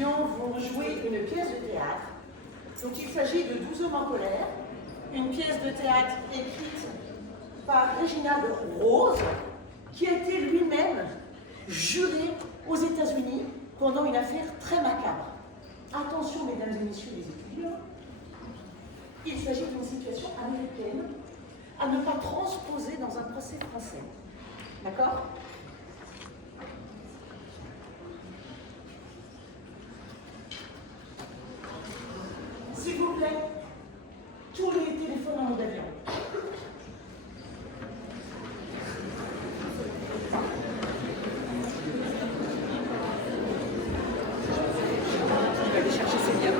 étudiants vont jouer une pièce de théâtre. Donc il s'agit de 12 hommes en colère, une pièce de théâtre écrite par Réginald Rose, qui a été lui-même juré aux États-Unis pendant une affaire très macabre. Attention, mesdames et messieurs les étudiants, il s'agit d'une situation américaine à ne pas transposer dans un procès français. D'accord ? S'il vous plaît, tous les téléphones en mode avion. Il va aller chercher ses liens.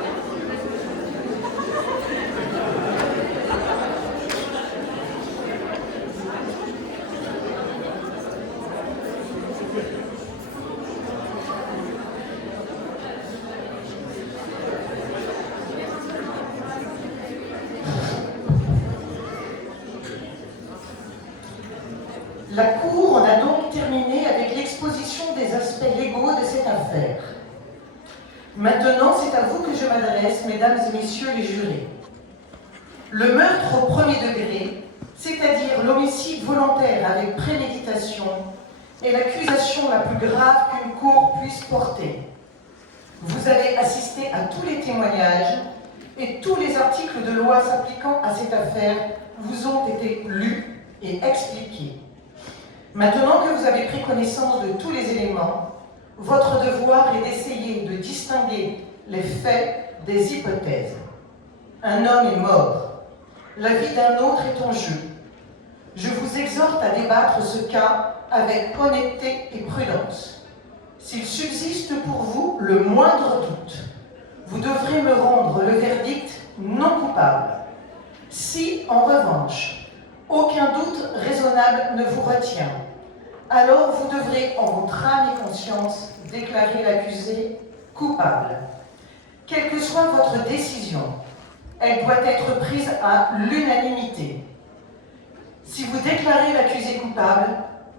La Cour en a donc terminé avec l'exposition des aspects légaux de cette affaire. Maintenant, c'est à vous que je m'adresse, mesdames et messieurs les jurés. Le meurtre au premier degré, c'est-à-dire l'homicide volontaire avec préméditation, est l'accusation la plus grave qu'une cour puisse porter. Vous avez assisté à tous les témoignages et tous les articles de loi s'appliquant à cette affaire vous ont été lus et expliqués. Maintenant que vous avez pris connaissance de tous les éléments, votre devoir est d'essayer de distinguer les faits des hypothèses. Un homme est mort. La vie d'un autre est en jeu. Je vous exhorte à débattre ce cas avec honnêteté et prudence. S'il subsiste pour vous le moindre doute, vous devrez me rendre le verdict non coupable. Si, en revanche, aucun doute raisonnable ne vous retient, alors vous devrez, en votre âme et conscience, déclarer l'accusé coupable. Quelle que soit votre décision, elle doit être prise à l'unanimité. Si vous déclarez l'accusé coupable,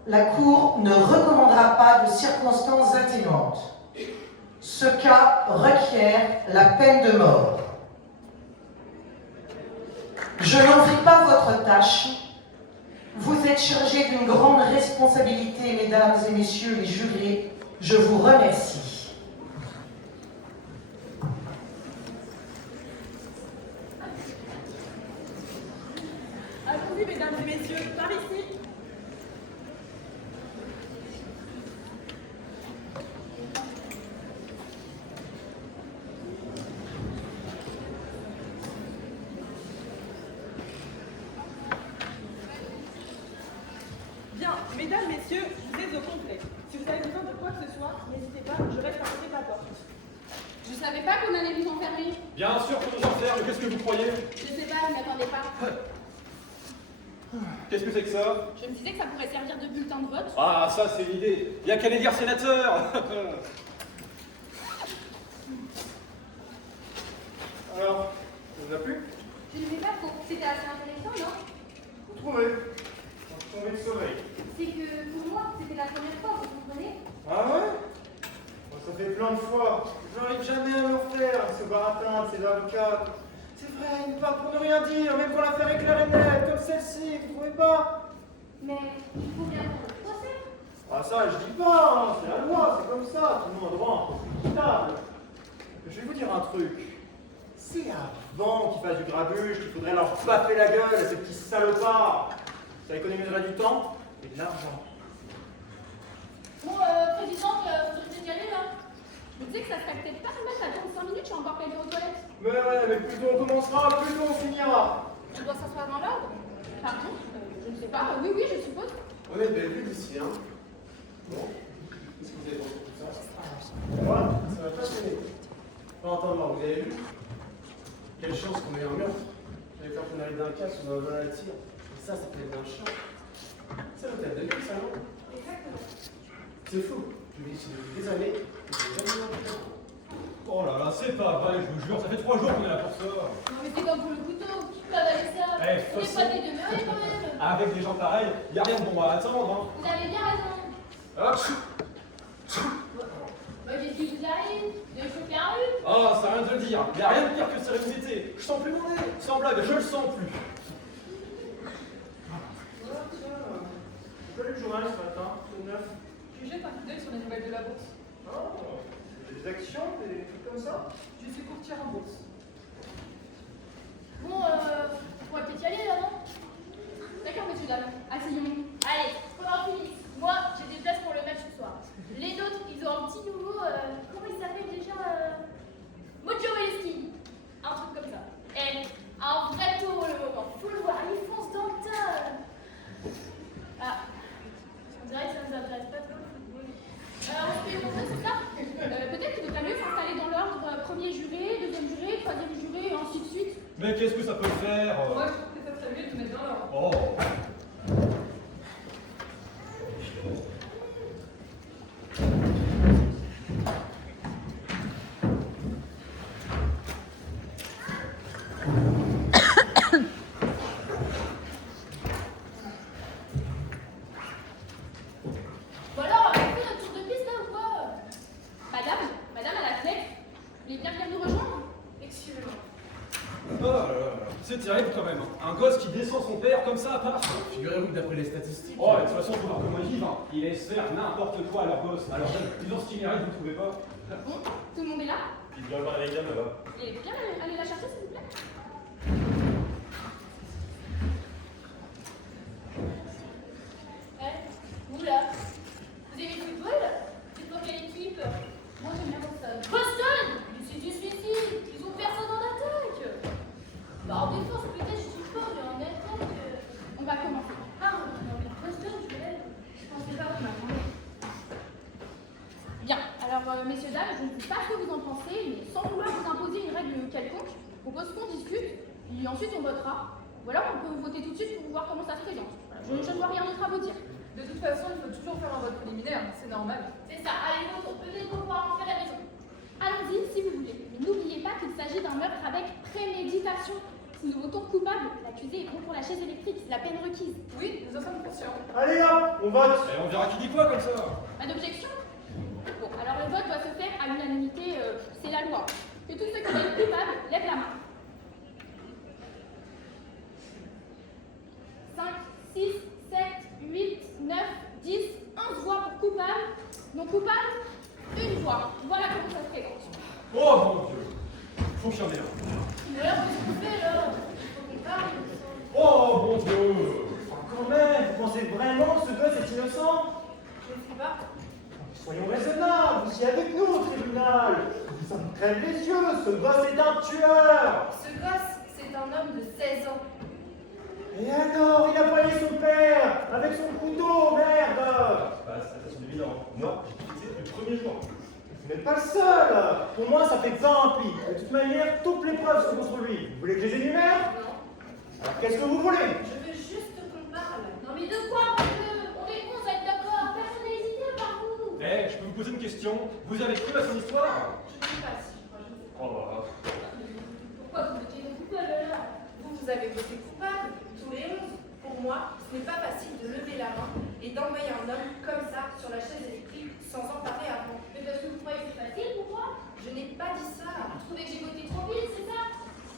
la Cour ne recommandera pas de circonstances atténuantes. Ce cas requiert la peine de mort. Je n'envie pas votre tâche. Vous êtes chargés d'une grande responsabilité, mesdames et messieurs les jurés. Je vous remercie. Allons-y, mesdames et messieurs, par ici. Bien, mesdames, messieurs, vous êtes au complet. Si vous avez besoin de quoi que ce soit, n'hésitez pas, je reste à côté de la porte. Je savais pas qu'on allait vous enfermer. Bien sûr qu'on nous enferme, mais qu'est-ce que vous croyez? Je sais pas, je m'y attendais pas. Qu'est-ce que c'est que ça? Je me disais que ça pourrait servir de bulletin de vote. Ah, ça c'est l'idée. Il y a qu'à les dire sénateur. Alors, ça vous a plu? Je ne sais pas trop. C'était assez intéressant, non? Vous trouvez? Tombé de sommeil. C'est que pour moi, c'était la première fois, vous comprenez? Ah ouais? Bon, ça fait plein de fois. J'arrive jamais à me refaire, ce baratin, ces avocats. C'est vrai, ils parlent pour ne rien dire, même quand l'affaire est claire et nette, comme celle-ci, vous trouvez pas? Mais il faut bien faire le procès. Ah ça, je dis pas, hein, c'est la loi, c'est comme ça, tout le monde a droit à un procès équitable. Je vais vous dire un truc. C'est avant qu'ils fassent du grabuge qu'il faudrait leur baffer la gueule à ces petits salopards. Ça économiserait du temps et de l'argent. Bon, présidente, vous devez y aller, là. Je me disais que ça serait peut-être pas mal d'attendre 5 minutes, je suis encore quelqu'un aux toilettes. Mais ouais, mais plus tôt on commencera, plus tôt on finira. On doit s'asseoir dans l'ordre. Pardon? Je ne sais pas. Oui, oui, je suppose. On est belle vue d'ici, hein. Bon, qu'est-ce que vous avez pensé de tout ça? Voilà, ça m'a passionné. Entendement, vous avez vu? Quelle chance qu'on ait un meurtre. J'avais peur qu'on arrive d'un cas sur un vol à tir. Et ça peut être d'un chat. C'est l'hôtel de nuit, ça, non? Exactement. C'est fou. Je vis ici depuis des années et j'ai jamais vu un putain. Oh là là, c'est pas vrai, je vous jure, ça fait 3 jours qu'on est là pour ça. Non, mais c'est comme pour le couteau. Qui peut avaler ça? Eh, On n'est façon- pas des demeurés, quand même. Avec des gens pareils, y a rien de bon à attendre. Hein. Vous avez bien raison. Hop. Moi, j'ai dit, vous arrive. De chocolat, dire. Il n'y a rien de pire que de sérénité. Je sens plus mon nez. Sans blague, je le sens plus. Ah, tiens, j'ai pas lu le journal ce matin, le 9. Tu jettes un coup d'œil sur les nouvelles de la bourse. Oh, des actions, des trucs comme ça. Je suis courtière en bourse. Bon, on va peut-être y aller là, non? D'accord, messieurs, dames, asseyons-nous. Allez, qu'on en finisse. Moi, j'ai des places pour le match ce soir. Les autres, ils ont un petit nouveau, comment il s'appelle déjà Mojo Wellski. Un truc comme ça. Et un vrai taureau le moment. Faut le voir, il fonce dans le tas. Ah, on dirait que ça nous intéresse pas trop. On se fait montrer, c'est ça? Peut-être qu'il vaudrait mieux s'installer dans l'ordre premier juré, deuxième juré, troisième juré, et ainsi de suite. Mais qu'est-ce que ça peut faire Moi, je trouve que ça serait mieux de te mettre dans l'ordre. Oh. Bon alors, on fait notre tour de piste là ou quoi? Madame à la fenêtre, vous voulez bien venir nous rejoindre? Excusez-moi. Oh là là là. C'est terrible quand même. Un gosse qui descend son père comme ça, paf. Figurez-vous que d'après les statistiques. Oh, de toute façon, faut voir comment ils vivent. Hein. Ils laissent faire n'importe quoi à leur gosse. Alors, ils ont ce qu'ils méritent, vous trouvez pas? Bon, tout le monde est là? Puis bien parler avec là-bas. Et bien allez la chercher s'il vous plaît. Vous là, vous aimez le football? C'est pour quelle équipe? Moi j'aime bien Boston. Boston? Mais c'est du suicide, ils ont personne en attaque. Bah en défense peut-être je suis fort, mais en attaque... On va commencer. Ah non mais Boston je pensais pas vous m'attendez. Bien, alors messieurs, dames, je ne sais pas ce que vous en pensez, mais sans vouloir vous imposer une règle quelconque, je propose qu'on discute, et ensuite on votera. Voilà, on peut voter tout de suite pour voir comment ça se présente. Voilà, je ne vois rien d'autre à vous dire. De toute façon, il faut toujours faire un vote préliminaire, c'est normal. C'est ça, allez, votons, peut-être qu'on pourra en faire la raison. Allons-y si vous voulez, mais n'oubliez pas qu'il s'agit d'un meurtre avec préméditation. Si nous votons coupable, l'accusé est bon pour la chaise électrique, c'est la peine requise. Oui, nous en sommes conscients. Allez hop, on vote. Et on verra qui dit quoi comme ça. Pas d'objection? Bon, alors le vote doit se faire à l'unanimité, c'est la loi. Que tous ceux qui veulent coupables lèvent la main. 5, 6, 7, 8, 9, 10, 11 voix pour coupable. Non coupable, une voix. Voilà comment ça se présente. Oh mon Dieu. Confirmé là. Mais alors, qu'est-ce qu'on fait là? Il faut qu'on parle. Oh mon Dieu. Enfin, quand même, vous pensez vraiment que ce gosse est innocent? Je ne sais pas. Soyons raisonnables, vous y avec nous au tribunal. Ça me crève les yeux, ce gosse est un tueur. Ce gosse, c'est un homme de 16 ans. Et alors, il a poigné son père avec son couteau, merde. Bah, ça semble évident. Moi, j'ai fixé depuis le premier jour. Vous n'êtes pas le seul. Pour moi, ça fait 20 pis. De toute manière, toutes les preuves sont contre lui. Vous voulez que je les énumère? Non. Alors, qu'est-ce que vous voulez? Je veux juste qu'on parle. Non mais de quoi on répond, vous êtes d'accord? Personne n'a hésité par vous. Eh, je peux vous poser une question? Vous avez cru à son histoire? Je ne sais pas si je crois, je ne sais pas. Oh bah. Pourquoi vous étiez de coupable là? Vous avez voté coupable, tous les 11. Pour moi, ce n'est pas facile de lever la main et d'envoyer un homme comme ça sur la chaise électrique sans en parler avant. Mais parce que vous croyez que c'est facile pour moi? Je n'ai pas dit ça. Vous trouvez que j'ai voté trop vite, c'est ça?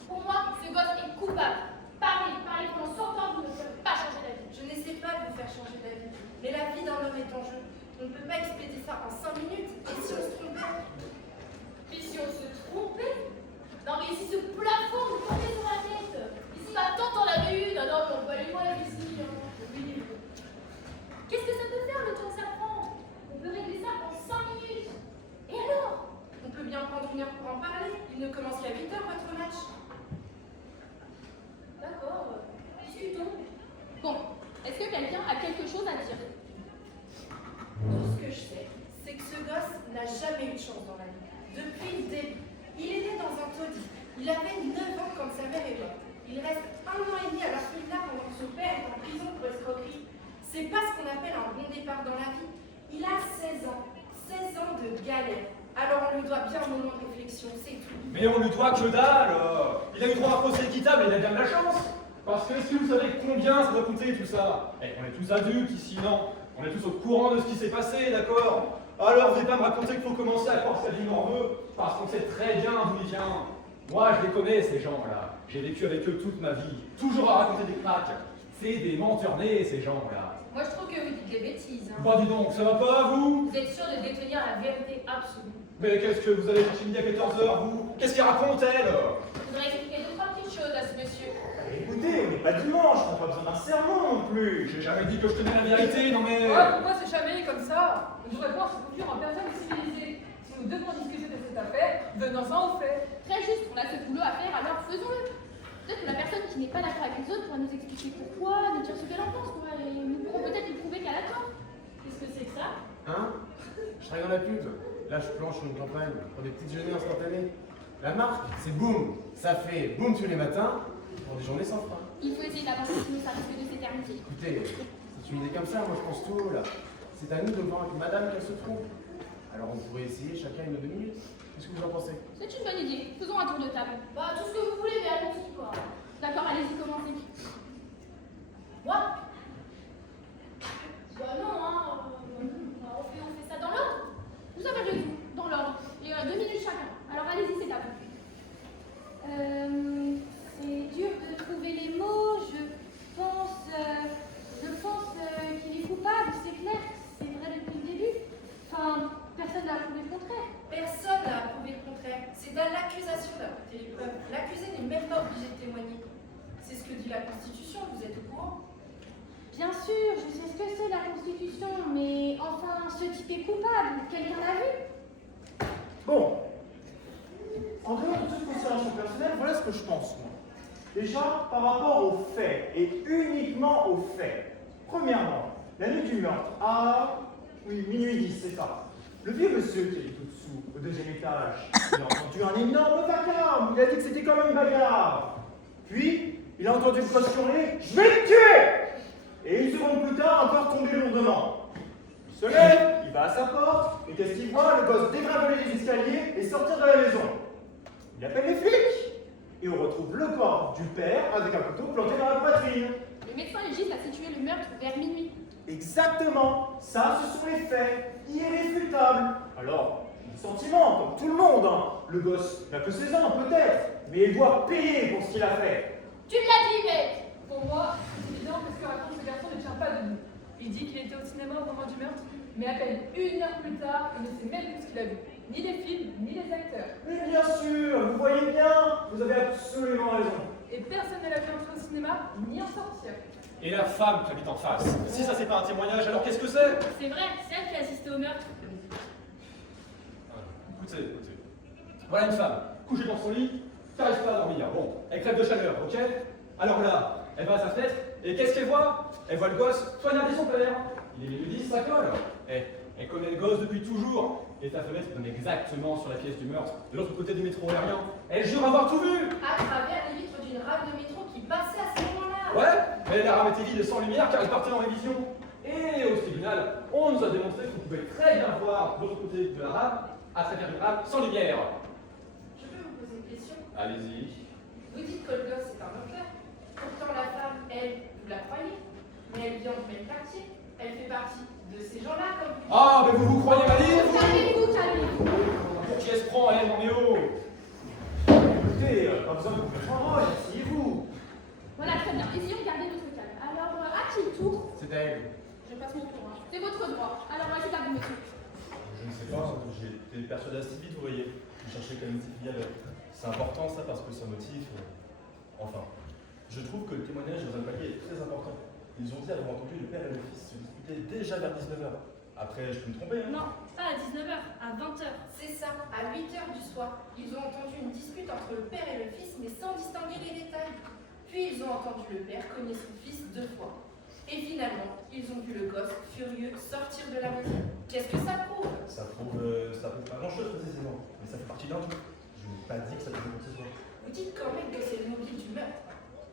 Pour moi, ce gosse est coupable. Parlez pendant 100 ans, vous ne pouvez pas changer d'avis. Je n'essaie pas de vous faire changer d'avis. Mais la vie d'un homme est en jeu. On ne peut pas expédier ça en 5 minutes. Et si on se trompait? Et si on se trompait? Non mais ici ce plafond vous tombez sur la tête. Ici ma tante en avait une. Non mais on peut aller voir ici. Oui. Qu'est-ce que ça peut faire le temps que ça prend? On peut régler ça en 5 minutes. Et alors? On peut bien prendre 1 heure pour en parler. Il ne commence qu'à 8 heures votre match. D'accord, discutons. Bon, est-ce que quelqu'un a quelque chose à dire? Tout ce que je sais, c'est que ce gosse n'a jamais eu de chance dans la vie. Depuis le début. Il est né dans un taudis. Il avait 9 ans quand sa mère est morte. Il reste 1 an et demi à l'orphelinat pendant que son père est en prison pour escroquerie. C'est pas ce qu'on appelle un bon départ dans la vie. Il a 16 ans. 16 ans de galère. Alors on lui doit bien un moment de réflexion, c'est tout. Mais on lui doit que dalle. Il a eu droit à un procès équitable et il a bien de la chance. Parce que est-ce que vous savez combien ça doit coûter tout ça? Eh, on est tous adultes ici, non? On est tous au courant de ce qui s'est passé, d'accord? Alors, vous n'allez pas me raconter qu'il faut commencer à croire sa vie morveux, parce qu'on sait très bien d'où il vient. Moi, je les connais, ces gens-là. J'ai vécu avec eux toute ma vie. Toujours à raconter des cracks. C'est des menteurs nés, ces gens-là. Moi, je trouve que vous dites des bêtises. Hein. Bah dis donc, ça va pas, vous? Vous êtes sûr de détenir la vérité absolue. Mais qu'est-ce que vous avez cherché midi à 14h, vous? Qu'est-ce qu'elle raconte, elle? Je voudrais expliquer deux, trois petites choses à ce monsieur. Écoutez, on n'est pas dimanche, on n'a pas besoin d'un sermon non plus. J'ai jamais dit que je tenais la vérité, non mais... Oh, pourquoi c'est jamais comme ça? On devrait voir se conduire en personne civilisée. Si nous devons discuter de cette affaire, venons-en au fait. Très juste, on a ce boulot à faire, alors faisons-le. Peut-être que la personne qui n'est pas d'accord avec les autres pourra nous expliquer pourquoi, nous dire ce qu'elle en pense, quoi, et nous pourrons peut-être lui prouver qu'elle a tort. Qu'est-ce que c'est que ça? Hein? Je travaille dans la pub. Là, je planche sur une campagne pour des petites journées instantanées. La marque, c'est Boom. Ça fait Boom tous les matins pour des journées sans frein. Il faut essayer d'avancer, sinon ça risque de s'éterniser. Écoutez, c'est une idée comme ça, moi je pense tout là. C'est à nous de voir avec madame qu'elle se trompe. Alors on pourrait essayer chacun une demi-minute. Qu'est-ce que vous en pensez? C'est une bonne idée. Faisons un tour de table. Bah, tout ce que vous voulez, mais allons-y, quoi. D'accord, allez-y, commencez. Moi? Bah non, hein. On fait ça dans l'ordre. Vous avez raison, dans l'ordre. Et 2 minutes chacun. Alors allez-y, c'est à vous. C'est dur de trouver les mots. Je pense qu'il est coupable, c'est clair. C'est vrai depuis le début. Enfin, personne n'a prouvé le contraire. Personne n'a approuvé le contraire. C'est à l'accusation d'apporter les preuves. L'accusé n'est même pas obligé de témoigner. C'est ce que dit la Constitution, vous êtes au courant? Bien sûr, je sais ce que c'est la Constitution, mais enfin, ce type est coupable. Quelqu'un l'a vu? Bon. En dehors de toute considération personnelle, voilà ce que je pense, moi. Déjà, par rapport aux faits, et uniquement aux faits. Premièrement, la nuit du meurtre, oui, minuit 10, c'est ça. Le vieux monsieur qui est tout dessous, au deuxième étage, il a entendu un énorme vacarme. Il a dit que c'était comme une bagarre. Puis, il a entendu le gosse hurler « Je vais le tuer !» Et une seconde plus tard, encore tombé lourdement. Il se lève, il va à sa porte, et qu'est-ce qu'il voit? Le gosse dégringoler les escaliers et sortir de la maison. Il appelle les flics, et on retrouve le corps du père avec un couteau planté dans la poitrine. Le médecin légiste a situé le meurtre vers minuit. Exactement, ça ce sont les faits, irréfutables. Alors, le sentiment, comme tout le monde, hein. Le gosse n'a que 16 ans peut-être, mais il doit payer pour ce qu'il a fait. Tu l'as dit, mec! Pour moi, c'est évident que ce que raconte ce garçon ne tient pas debout. Il dit qu'il était au cinéma au moment du meurtre, mais à peine 1 heure plus tard, il ne sait même plus ce qu'il a vu. Ni les films, ni les acteurs. Mais bien sûr, vous voyez bien, vous avez absolument raison. Et personne ne l'a vu entrer au cinéma, ni en sortir. Et la femme qui habite en face. Si ça c'est pas un témoignage, alors qu'est-ce que c'est? C'est vrai, c'est elle qui a assisté au meurtre. Écoutez. Voilà une femme, couchée dans son lit, qui n'arrive pas à dormir. Bon, elle crève de chaleur, ok? Alors là, elle va à sa fenêtre, et qu'est-ce qu'elle voit? Elle voit le gosse poignarder son père. Il est minuit 10, ça colle. Elle connaît le gosse depuis toujours. Et sa fenêtre donne exactement sur la pièce du meurtre, de l'autre côté du métro aérien. Elle jure avoir tout vu! À travers les vitres d'une rame de métro qui passait à ce moment-là. Ouais, mais la rame était vide et sans lumière car elle partait en révision. Et au tribunal, on nous a démontré qu'on pouvait très bien voir de l'autre côté de la rame, à travers une rame sans lumière. Je peux vous poser une question? Allez-y. Vous dites que le gosse est un menteur. Pourtant, la femme, elle, vous la croyez. Mais elle vient du même quartier. Elle fait partie de ces gens-là, comme vous. Ah, mais vous croyez maligne, vous? Calmez-vous. Pour qui elle se prend, elle, non mais oh! Écoutez, pas besoin de vous mettre en rôle, asseyez-vous. Voilà, très bien. Essayons de garder notre calme. Alors, à qui le tour? C'est à elle. Je passe mon tour. Hein. C'est votre droit. Alors, c'est à vous, monsieur. Je ne sais pas, j'ai été persuadé assez vite, vous voyez. Je cherchais quand même une filiale. C'est important ça parce que ça motive. Enfin, je trouve que le témoignage dans un paquet est très important. Ils ont dit avoir entendu le père et le fils se disputer déjà vers 19h. Après, je peux me tromper, hein? Non, pas à 19h, à 20h. C'est ça, à 8h du soir. Ils ont entendu une dispute entre le père et le fils, mais sans distinguer les détails. Puis ils ont entendu le père cogner son fils 2 fois. Et finalement, ils ont vu le gosse, furieux, sortir de la maison. Qu'est-ce que ça prouve? Ça prouve pas grand-chose précisément, mais ça fait partie d'un tout. Je n'ai pas dit que ça faisait quoi que ce soit. Vous dites quand même que c'est le mobile du meurtre.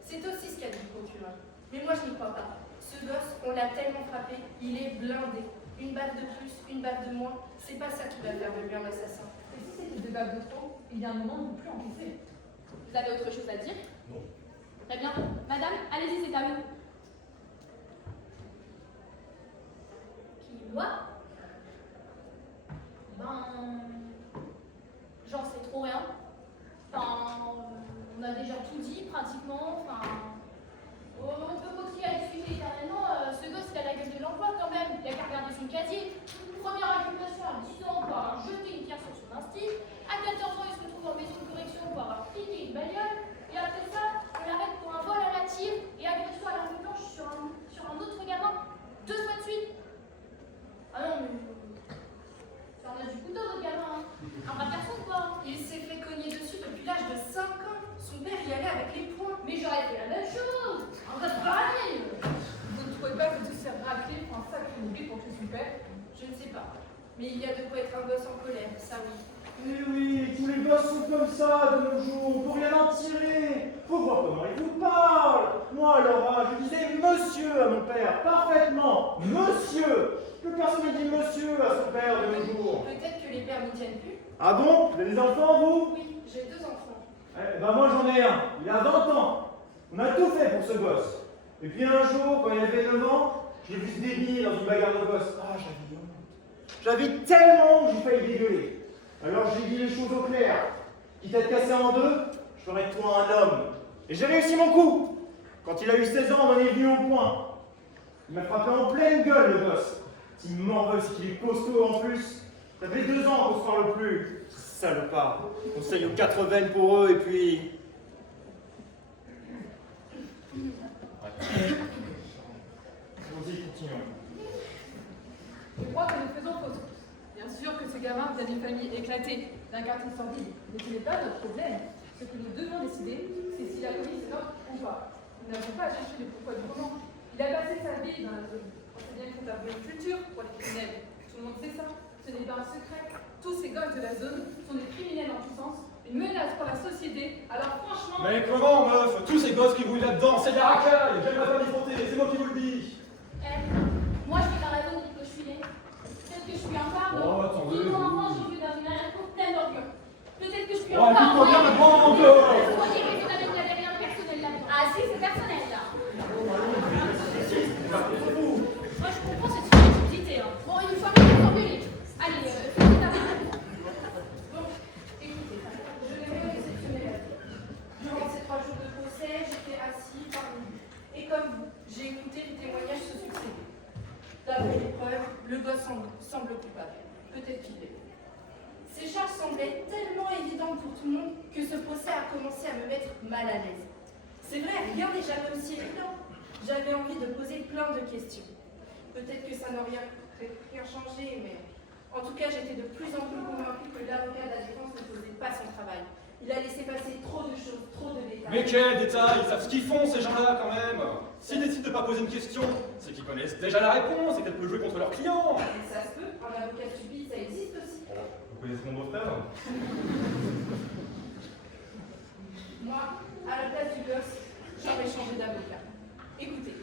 C'est aussi ce qu'a dit le procureur. Mais moi, je n'y crois pas. Ce gosse, on l'a tellement frappé, il est blindé. Une balle de plus, une balle de moins, c'est pas ça qui va faire de lui un assassin. Et si c'était des balles de trop, il y a un moment où vous ne plus encaisser. Vous avez autre chose à dire? Non. Très bien. Madame, allez-y, c'est à vous. Qui, moi? Ben... J'en sais trop rien. Enfin, On a déjà tout dit, pratiquement, enfin... On peut continuer à discuter éternellement, ce gosse il a la gueule de l'emploi quand même, il a qu'à regarder son casier. Première occupation à 10 ans pour avoir jeté une pierre sur son instit, à 14 ans il se retrouve en maison de correction pour avoir piqué une bagnole, et après ça, on l'arrête pour un vol à la tire et agression à l'arme blanche sur un autre gamin, 2 fois de suite. Ah non mais... ça en a du couteau votre gamin, hein. Un vrai garçon quoi. Il s'est fait cogner dessus depuis l'âge de 5 ans. Son père y allait avec les poings. Mais j'aurais fait la même chose. Un vrai pareil. Vous ne trouvez pas que tout s'est raclé pour un sacré oubli pour tuer son père? Je ne sais pas. Mais il y a de quoi être un gosse en colère, ça oui. Mais oui, tous les gosses sont comme ça de nos jours, on peut rien en tirer. Faut voir comment ils vous parlent. Moi, Laura, je disais monsieur à mon père, parfaitement, monsieur. Que personne ne dit monsieur à son père de nos jours. Peut-être que les pères n'y tiennent plus. Ah bon? Vous avez des enfants, vous? Oui, j'ai 2 enfants. Eh ben moi j'en ai un, il a 20 ans. On a tout fait pour ce gosse. Et puis un jour, quand il avait 9 ans, je l'ai vu se débier dans une bagarre de gosse. Ah, j'avais honte. J'avais tellement que j'ai failli dégueuler. Alors j'ai dit les choses au clair. Quitte à être cassé en deux, je ferai de toi un homme. Et j'ai réussi mon coup. Quand il a eu 16 ans, on en est venu au point. Il m'a frappé en pleine gueule, le gosse. S'il m'en veut, c'est qu'il est costaud en plus. Ça fait 2 ans qu'on se parle plus. Salopard. Conseil aux 4 veines pour eux et puis... Allons-y, continuons. Je crois que nous faisons fausse route. Bien sûr que ce gamin vient d'une famille éclatée, d'un quartier sordide, mais ce n'est pas notre problème. Ce que nous devons décider, c'est s'il a commis ce meurtre ou pas. Nous n'avons pas à chercher le pourquoi du comment. Il a passé sa vie dans la zone. On sait bien qu'il faut avoir une culture pour les criminels. Tout le monde sait ça. Ce n'est pas un secret. Tous ces gosses de la zone sont des criminels en puissance, une menace pour la société. Alors franchement... Mais comment, meuf? Tous ces gosses qui roulent là-dedans, c'est de la racaille. J'aime pas m'y frotter, c'est moi qui vous le dis. Moi je suis dans la zone que je suis née. Peut-être que je suis un pardon. Oh, attendez. Tout mon enfance, j'ai vu dans une arrière pour telle d'orgueil. Peut-être que je suis Oh, un écoute-moi bien, mais prends mon Vous dos. voyez que vous n'avez rien de personnel là-dedans. Ah si, c'est personnel là. Moi je comprends cette subjectivité. Hein. Bon, une fois que vous formulez. Allez, c'est à vous. Bon, écoutez, je n'ai rien exceptionnel à dire. Durant ces 3 jours de procès, j'étais assis parmi vous. Et comme vous, j'ai écouté les témoignages se succéder. D'après les preuves, le gosse semble coupable. Peut-être qu'il l'est. Ces charges semblaient tellement évidentes pour tout le monde que ce procès a commencé à me mettre mal à l'aise. C'est vrai, rien n'est jamais aussi évident. J'avais envie de poser plein de questions. Peut-être que ça n'aurait rien changé, mais en tout cas, j'étais de plus en plus convaincue que l'avocat de la défense ne faisait pas son travail. Il a laissé passer trop de choses, trop de détails. Mais quels détails? Ils savent ce qu'ils font, ces gens-là, quand même. S'ils décident de ne pas poser une question, c'est qu'ils connaissent déjà la réponse et qu'elles peuvent jouer contre leurs clients. Et ça se peut, un avocat stupide, ça existe aussi. Vous connaissez mon beau-frère? Moi, à la place du gosse, j'aurais changé d'avocat. Écoutez,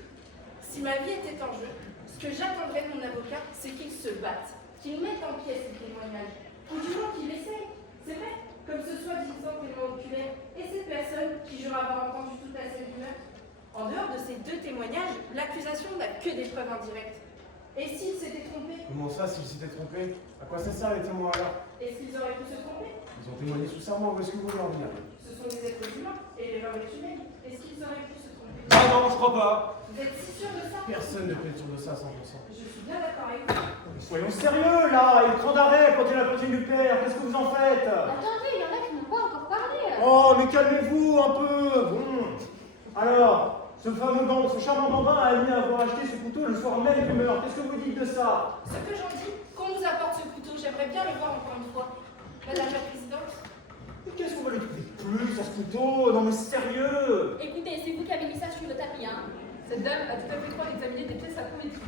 si ma vie était en jeu, ce que j'attendrais de mon avocat, c'est qu'il se batte, qu'il mette en pièces ses témoignages, ou du moins qu'il essaye. C'est vrai, comme ce soi-disant témoin oculaire et cette personne qui jure avoir entendu toute la scène du meurtre. En dehors de ces 2 témoignages, l'accusation n'a que des preuves indirectes. Et s'il s'était trompé? Comment ça, s'il s'était trompé? À quoi ça sert les témoins alors? Est-ce qu'ils auraient pu se tromper? Ils ont témoigné sous serment, où est-ce que vous voulez en venir? Ce sont des êtres humains, et l'erreur est humaine. Est-ce qu'ils auraient pu se tromper? Ah non, je crois pas. Vous êtes si sûr de ça? Personne ne peut être sûr de ça à 100%. Je suis bien d'accord avec vous. Mais soyons sérieux là, il y a le cran d'arrêt pour dire la poitrine du père, qu'est-ce que vous en faites? Attendez, il y en a qui n'ont pas encore parlé. Oh, mais calmez-vous un peu. Bon. Alors, ce charmant bambin a admis avoir acheté ce couteau le soir même du meurtre. Qu'est-ce que vous dites de ça? Ce que j'en dis, qu'on nous apporte ce couteau, j'aimerais bien le voir encore une fois. Madame la Présidente? Mais qu'est-ce qu'on va lui trouver plus à ce couteau? Non mais sérieux. Écoutez, c'est vous qui avez mis ça sur le tapis, hein. Cette dame a tout à fait droit d'examiner des pièces à conviction.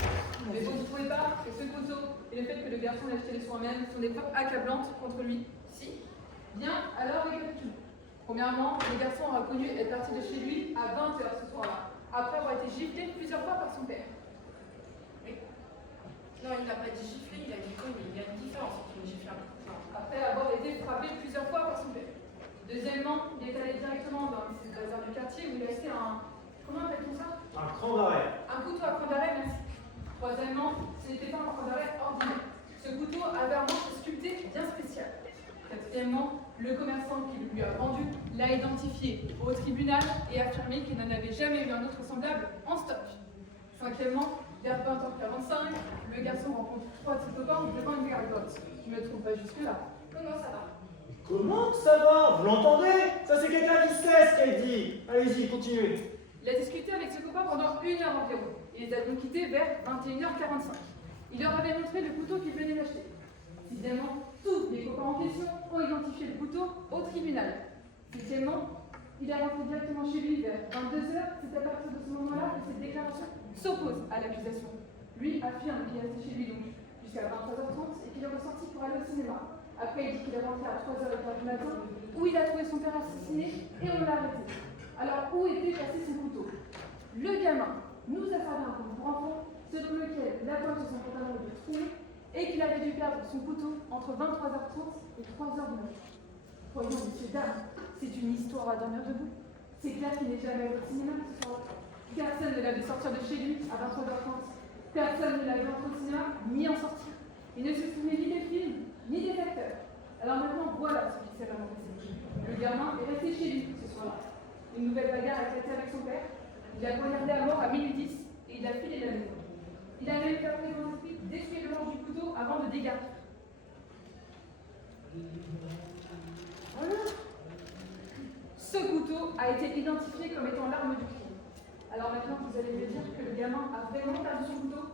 Mais vous ne trouvez pas que ce couteau et le fait que le garçon l'ait acheté les soins-même sont des preuves accablantes contre lui? Si. Bien, alors récapitulons. Premièrement, le garçon aura connu être parti de chez lui à 20h ce soir-là, après avoir été giflé plusieurs fois par son père. Oui. Non, il n'a pas dit gifler, il a dit cogner. Il y a une différence entre une gifle et un coup. Après avoir été frappé plusieurs fois par son père. Deuxièmement, il est allé directement dans le bazar du quartier où il a acheté un... Comment appelle-t-on ça? Un cran d'arrêt. Un couteau à cran d'arrêt, merci. Troisièmement, ce n'était pas un cran d'arrêt ordinaire. Ce couteau avait un manche sculpté bien spécial. Quatrièmement, Le commerçant qui le lui a vendu l'a identifié au tribunal et affirmé qu'il n'en avait jamais vu un autre semblable en stock. Cinquièmement, vers 20h45, le garçon rencontre 3 de ses copains devant une gargote. Je me trouve pas jusque-là. Comment ça va? Comment ça va? Vous l'entendez? Ça c'est quelqu'un qui sait ce qu'elle dit. Allez-y, continuez. Il a discuté avec ses copains pendant 1 heure environ. Et les a donc quittés vers 21h45. Il leur avait montré le couteau qu'il venait d'acheter. Évidemment, tous les copains en question ont identifié le couteau au tribunal. Sixièmement, il est rentré directement chez lui vers 22h. C'est à partir de ce moment-là que cette déclaration s'oppose à l'accusation. Lui affirme qu'il est resté chez lui donc jusqu'à 23h30 et qu'il est ressorti pour aller au cinéma. Après, il dit qu'il est rentré à 3h15 du matin, où il a trouvé son père assassiné et on l'a arrêté. Alors, où était passé son couteau? Le gamin nous a servi un conte pour enfants, selon lequel la poche de son pantalon était trouée et qu'il avait dû perdre son couteau entre 23h30 et 3h du matin. Voyons, messieurs, dames, c'est une histoire à dormir debout. C'est clair qu'il n'est jamais allé au cinéma ce soir-là. Personne ne l'a vu sortir de chez lui à 23h30. Personne ne l'a vu entrer au cinéma ni en sortir. Il ne se souvenait ni des films, ni des acteurs. Alors maintenant, voilà ce qui s'est vraiment passé. Le gamin est resté chez lui ce soir-là. Une nouvelle bagarre a éclaté avec son père. Il a poignardé à mort à minuit 10 et il a filé la maison. Il a même permis dans l'esprit d'essuyer le manche du couteau avant de dégarder. Voilà. Ce couteau a été identifié comme étant l'arme du crime. Alors maintenant, vous allez me dire que le gamin a vraiment perdu son couteau,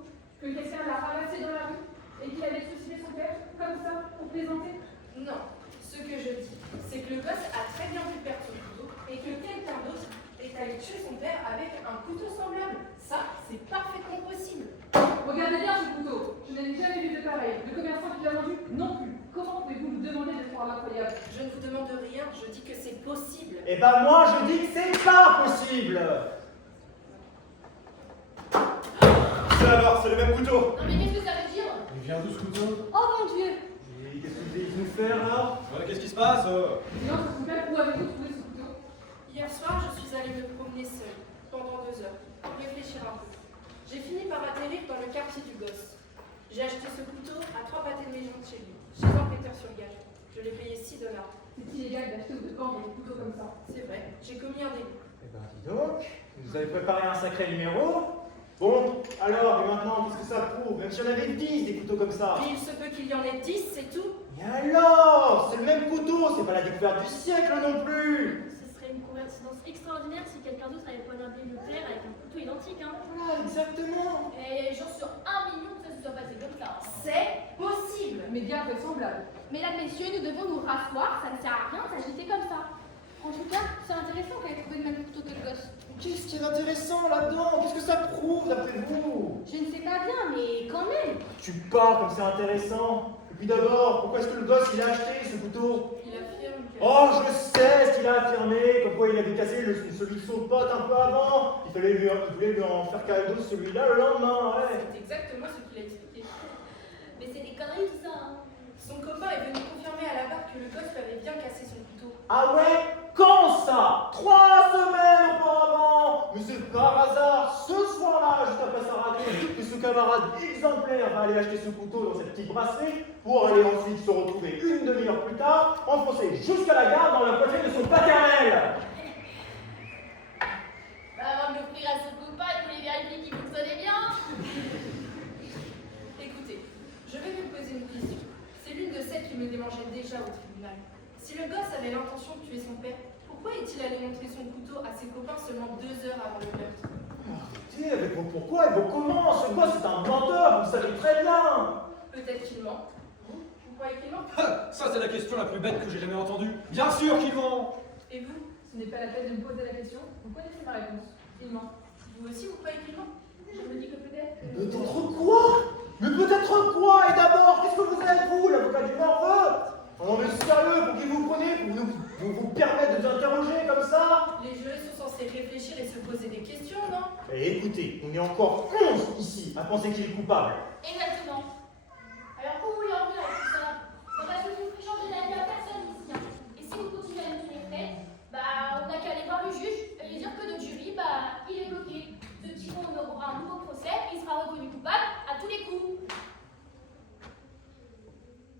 que quelqu'un l'a ramassé dans la rue et qu'il allait suicider son père, comme ça, pour plaisanter? Non, ce que je dis, c'est que le gosse a très bien pu perdre son couteau et que quelqu'un d'autre est allé tuer son père avec un couteau semblable. Ça, c'est parfaitement possible. Regardez bien ce couteau. Je n'ai jamais vu de pareil. Le commerçant qui l'a vendu non plus. Comment pouvez-vous me demander de croire l'incroyable? Je ne vous demande rien, je dis que c'est possible. Eh ben moi je dis que c'est pas possible. Ça alors, c'est le même couteau. Non mais qu'est-ce que ça veut dire? Il vient d'où ce couteau? Oh mon Dieu! Et qu'est-ce que vous allez nous faire là? Qu'est-ce qui se passe Sinon, ça se fait où avez-vous trouvé ce couteau? Hier soir, je suis allée me promener seule, pendant 2 heures, pour réfléchir un peu. J'ai fini par atterrir dans le quartier du gosse. J'ai acheté ce couteau à 3 pâtés de maison de chez lui, chez un prêteur sur gage. Je l'ai payé $6. C'est illégal d'acheter ou de vendre des couteaux comme ça. C'est vrai, j'ai commis un délit. Eh ben dis donc, vous avez préparé un sacré numéro. Bon, alors, et maintenant, qu'est-ce que ça prouve? Même si on avait 10 des couteaux comme ça. Mais il se peut qu'il y en ait 10, c'est tout. Et alors? C'est le même couteau, c'est pas la découverte du siècle non plus. Ce serait une coïncidence extraordinaire si quelqu'un d'autre avait poignardé le père avec un couteau identique, hein. Voilà, exactement. Et genre sur 1 million que ça se soit passé comme ça. C'est possible. Mais bien vraisemblable. Mesdames, messieurs, nous devons nous rasseoir, ça ne sert à rien de s'agiter comme ça. En tout cas, c'est intéressant qu'elle ait trouvé le même couteau que le gosse. Qu'est-ce qui est intéressant là-dedans? Qu'est-ce que ça prouve d'après vous? Je ne sais pas bien, mais quand même. Tu parles comme c'est intéressant. Et puis d'abord, pourquoi est-ce que le gosse il a acheté ce couteau? Il affirme que... Oh, je sais ce qu'il a affirmé, comme quoi il avait cassé celui de son pote un peu avant. Il voulait lui en faire cadeau celui-là le lendemain, ouais. C'est exactement ce qu'il a expliqué. Mais c'est des conneries tout ça, hein. Son copain est venu confirmer à la barre que le gosse lui avait bien cassé son couteau. Ah ouais? Quand ça? 3 semaines auparavant! Mais c'est par hasard, ce soir-là, juste après sa radio, que ce camarade exemplaire va aller acheter ce couteau dans cette petite brasserie pour aller ensuite se retrouver une demi-heure plus tard, enfoncé jusqu'à la gare dans la poitrine de son paternel! Bah, avant de l'offrir à son copain, il voulait vérifier qu'il fonctionnait bien. Écoutez, je vais vous poser une question. C'est l'une de celles qui me démangeait déjà au tribunal. Si le gosse avait l'intention de tuer son père, pourquoi est-il allé montrer son couteau à ses copains seulement 2 heures avant le meurtre? Arrêtez avec vos pourquoi et vos comment, ce gosse est un menteur, vous le savez très bien! Peut-être qu'il ment. Vous croyez qu'il ment? Ça, c'est la question la plus bête que j'ai jamais entendue. Bien sûr qu'il ment. Et vous? Ce n'est pas la peine de me poser la question. Vous connaissez ma réponse. Il ment. Vous aussi, vous croyez qu'il ment? Je me dis que peut-être que... Peut-être quoi? Mais peut-être quoi? Et d'abord, qu'est-ce que vous êtes, vous, l'avocat du morveux? On est sérieux, pour qui vous prenez, pour vous permettre de vous interroger comme ça? Les jurés sont censés réfléchir et se poser des questions, non? Et écoutez, on est encore 11 ici à penser qu'il est coupable. Exactement. Alors, où vous voulez en venir avec tout ça? Bah, parce que vous ne ferez changer d'avis à personne ici, hein. Et si vous continuez à nous tenir tête, bah, on n'a qu'à aller voir le juge et lui dire que notre jury, bah, il est bloqué. Ce petit con aura un nouveau procès et il sera reconnu coupable à tous les coups.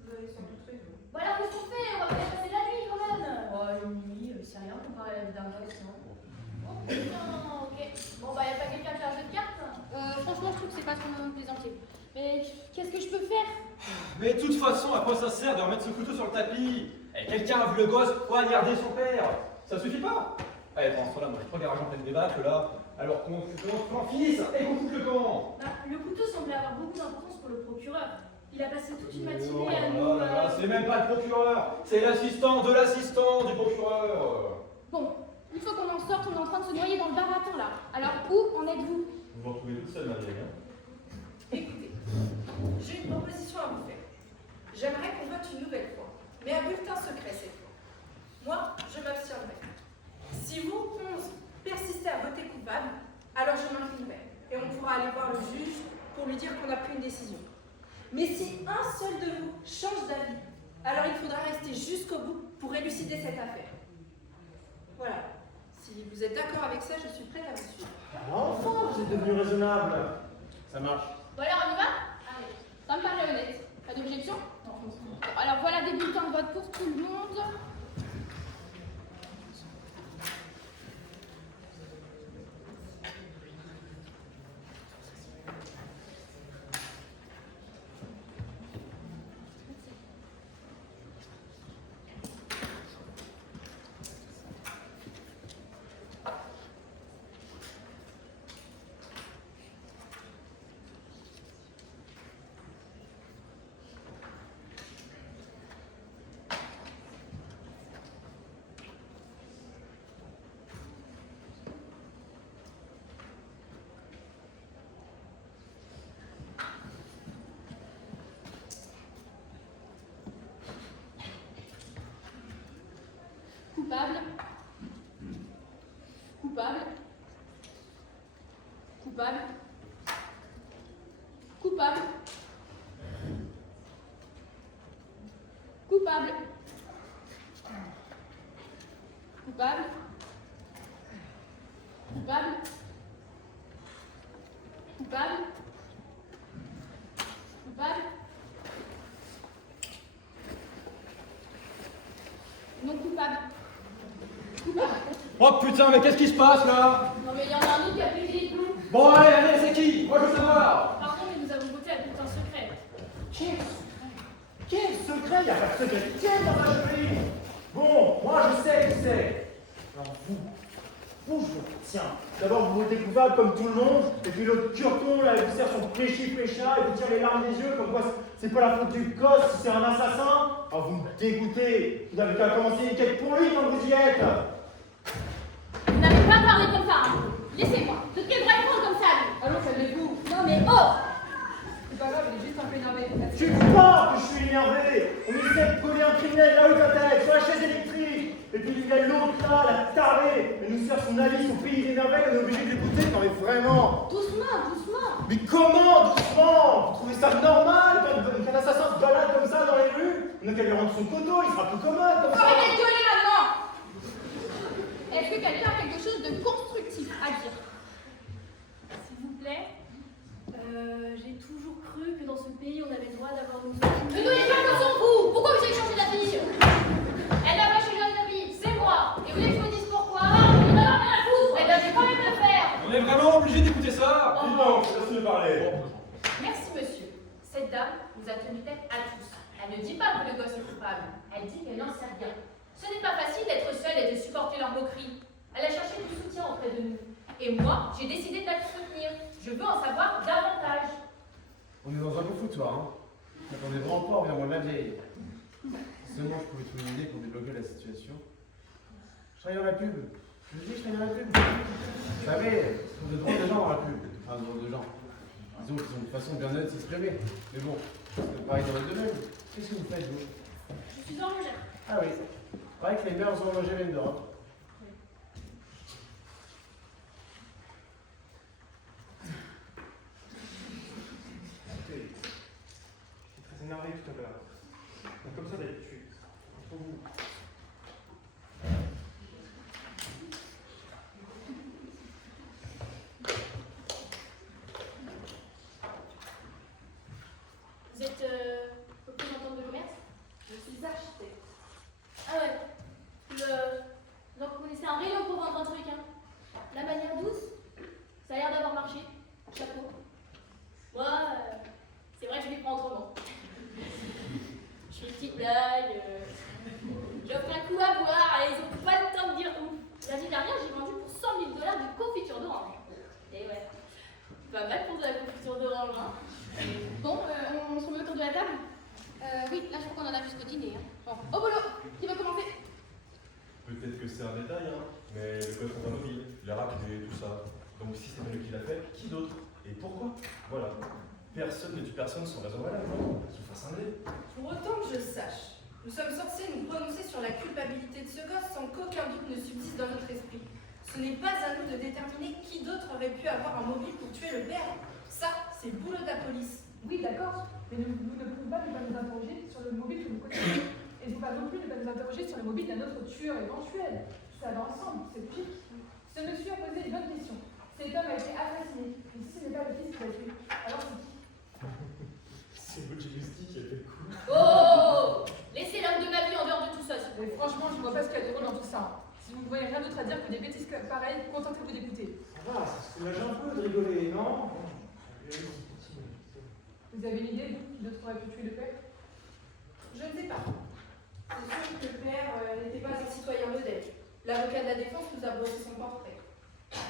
Vous avez sans doute raison. Voilà, qu'est-ce qu'on fait? On va pas passer la nuit quand même. Mais de toute façon, à quoi ça sert de remettre ce couteau sur le tapis? Eh, quelqu'un a vu le gosse poignarder son père. Ça suffit pas? Allez, pendant ce temps-là, moi je crois qu'argent plein de débattre là. Alors qu'on en finisse et qu'on coupe le camp. Bah, le couteau semblait avoir beaucoup d'importance pour le procureur. Il a passé toute une matinée Oh à là nous... là là, c'est même pas le procureur, c'est l'assistant de l'assistant du procureur. Bon, il faut qu'on en sorte, on est en train de se noyer dans le baratin là. Alors où en êtes-vous? Vous vous retrouvez toute seule, ma vieille. Hein. Écoutez, j'ai une proposition à vous faire. J'aimerais qu'on vote une nouvelle fois, mais à bulletin secret cette fois. Moi, je m'abstiendrai. Si vous, 11, persistez à voter coupable, alors je m'inclinerai et on pourra aller voir le juge pour lui dire qu'on a pris une décision. Mais si un seul de vous change d'avis, alors il faudra rester jusqu'au bout pour élucider cette affaire. Voilà. Si vous êtes d'accord avec ça, je suis prête à vous suivre. Enfin, vous êtes devenu raisonnable. Ça marche. Bon alors on y va? Allez. Ça me paraît honnête. Pas d'objection? Non. Bon, alors voilà des bulletins de vote pour tout le monde. Coupable. Coupable. Coupable. Coupable. Coupable. Coupable. Coupable. Coupable. Coupable. Non coupable. Coupable. Oh putain, mais qu'est-ce qui se passe là? Non mais il y en a un autre qui a pris les clous. Bon allez, allez, c'est qui? Moi je veux savoir. Pardon, mais nous avons voté à bulletin secret. Quel secret? Il n'y a pas de secret qui tienne dans ma cheville. Bon, moi je sais qui c'est. Alors vous, je vous retiens. D'abord vous votez coupable comme tout le monde, et puis l'autre curton là, il vous sert son pécha, et vous tire les larmes des yeux, comme quoi c'est pas la faute du gosse si c'est un assassin. Alors vous me dégoûtez. Vous n'avez qu'à commencer une quête pour lui quand vous y êtes. Vous n'avez pas parlé comme ça, hein. Laissez-moi. Je ne devrais répondre comme ça, lui. Allons, calmez-vous. Non mais oh! C'est pas grave, il est juste un peu énervé. Tu crois que je suis énervé? On essaie de coller un criminel là où ta tête, sur la chaise électrique. Et puis il y a l'autre là, la tarée. Elle nous sert son avis, son pays des merveilles, on est obligé de l'écouter. Non mais vraiment. Doucement, doucement. Mais comment doucement? Vous trouvez ça normal qu'un assassin se balade comme ça dans les rues? On n'a qu'à lui rendre son coteau, il sera plus commode comme ça. Arrêtez de gueuler maintenant! Est-ce que quelqu'un a quelque chose de constructif à dire? S'il vous plaît. J'ai toujours cru que dans ce pays on avait le droit d'avoir nos opinions. Ne donnez pas comme son vous! Pourquoi vous avez changé d'avis? Elle n'a pas changé d'avis, c'est moi! Et vous voulez que je vous dise pourquoi? On en a rien à foutre! Eh ben j'ai quand même le faire! On est vraiment obligé d'écouter ça? Dis donc, laisse-le parler. Merci, monsieur. Cette dame nous a tenu tête à tous. Elle ne dit pas que le gosse est coupable. Elle dit qu'elle n'en sait rien. Ce n'est pas facile d'être seule et de supporter leurs moqueries. Elle a cherché du soutien auprès de nous. Et moi, j'ai décidé de la soutenir. Je veux en savoir davantage. On est dans un beau foutoir, hein. M'attendez vraiment pas, on vient moi de la vieille. Si seulement je pouvais trouver une idée pour débloquer la situation. Je travaille dans la pub. Je vous dis, je travaille dans la pub. Vous savez, ce sont de drôles de gens dans la pub. Enfin, de drôles de gens. Disons qu'ils ont une façon bien nette de s'exprimer. Mais bon, c'est pareil dans votre domaine. Qu'est-ce que vous faites, vous? Je suis horlogère. Ah oui. Pareil que les mères horlogers viennent d'Europe. Très énervé tout à l'heure. Comme ça d'habitude. Entre vous. Vous êtes représentante de commerce? Je suis architecte. Ah ouais. Peut-être que c'est un détail, hein, mais le gosse dans un mobile, il a rappelé, tout ça. Donc si c'est pas lui qui l'a fait, qui d'autre? Et pourquoi? Voilà. Personne ne tue personne sans raison valable, non? Qu'il fasse un dé. Pour autant que je sache, nous sommes censés nous prononcer sur la culpabilité de ce gosse sans qu'aucun doute ne subsiste dans notre esprit. Ce n'est pas à nous de déterminer qui d'autre aurait pu avoir un mobile pour tuer le père. Ça, c'est le boulot de la police. Oui, d'accord, mais nous ne pouvons pas nous interroger sur le mobile que nous connaissons. Et nous ne pouvons pas non plus nous interroger sur le mobile d'un autre tueur éventuel. Ça va ensemble, c'est pique. Ce monsieur a posé une bonne question. Cet homme a été assassiné. Et si ce n'est pas le fils qui l'a tué, alors c'est qui? C'est Wojciechowski qui a fait le coup. Oh! Laissez l'homme de ma vie en dehors de tout ça. s'il vous plaît. Mais franchement, je ne vois pas ce qu'il y a de drôle dans tout ça. Si vous ne voyez rien d'autre à dire que des bêtises pareilles, contentez-vous d'écouter. Ça va, ça se soulage un peu de rigoler, non? Vous avez une idée, vous, qui d'autre aurait pu tuer le père? Je ne sais pas. C'est sûr que le père n'était pas un citoyen modèle. L'avocat de la défense nous a brossé son portrait.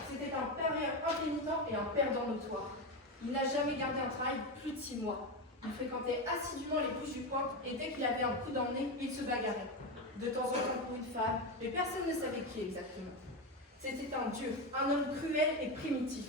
C'était un parieur impénitent et un perdant notoire. Il n'a jamais gardé un travail plus de 6 mois. Il fréquentait assidûment les Bouches-du-Pointe et dès qu'il avait un coup dans le nez, il se bagarrait. De temps en temps pour une femme, mais personne ne savait qui exactement. C'était un dieu, un homme cruel et primitif.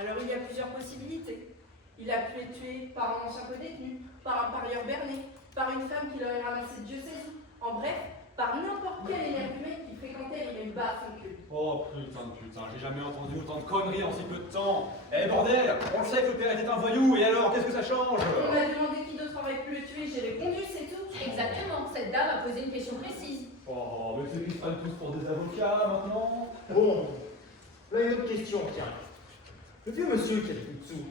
Alors il y a plusieurs possibilités. Il a pu être tué par un ancien co-détenu, par un parieur berné, par une femme qui l'aurait ramassé Dieu sait où. En bref, par n'importe quel énergumène qui fréquentait les mêmes bas à son cul. Oh putain, j'ai jamais entendu autant de conneries en si peu de temps. Eh bordel, on le sait que le père était un voyou, et alors, qu'est-ce que ça change? On m'a demandé qui d'autre aurait pu le tuer, j'ai répondu, c'est tout. Exactement, cette dame a posé une question précise. Oh, mais ceux qui se prennent tous pour des avocats maintenant. Bon, là une autre question, tiens. Le vieux monsieur qui a le dessous,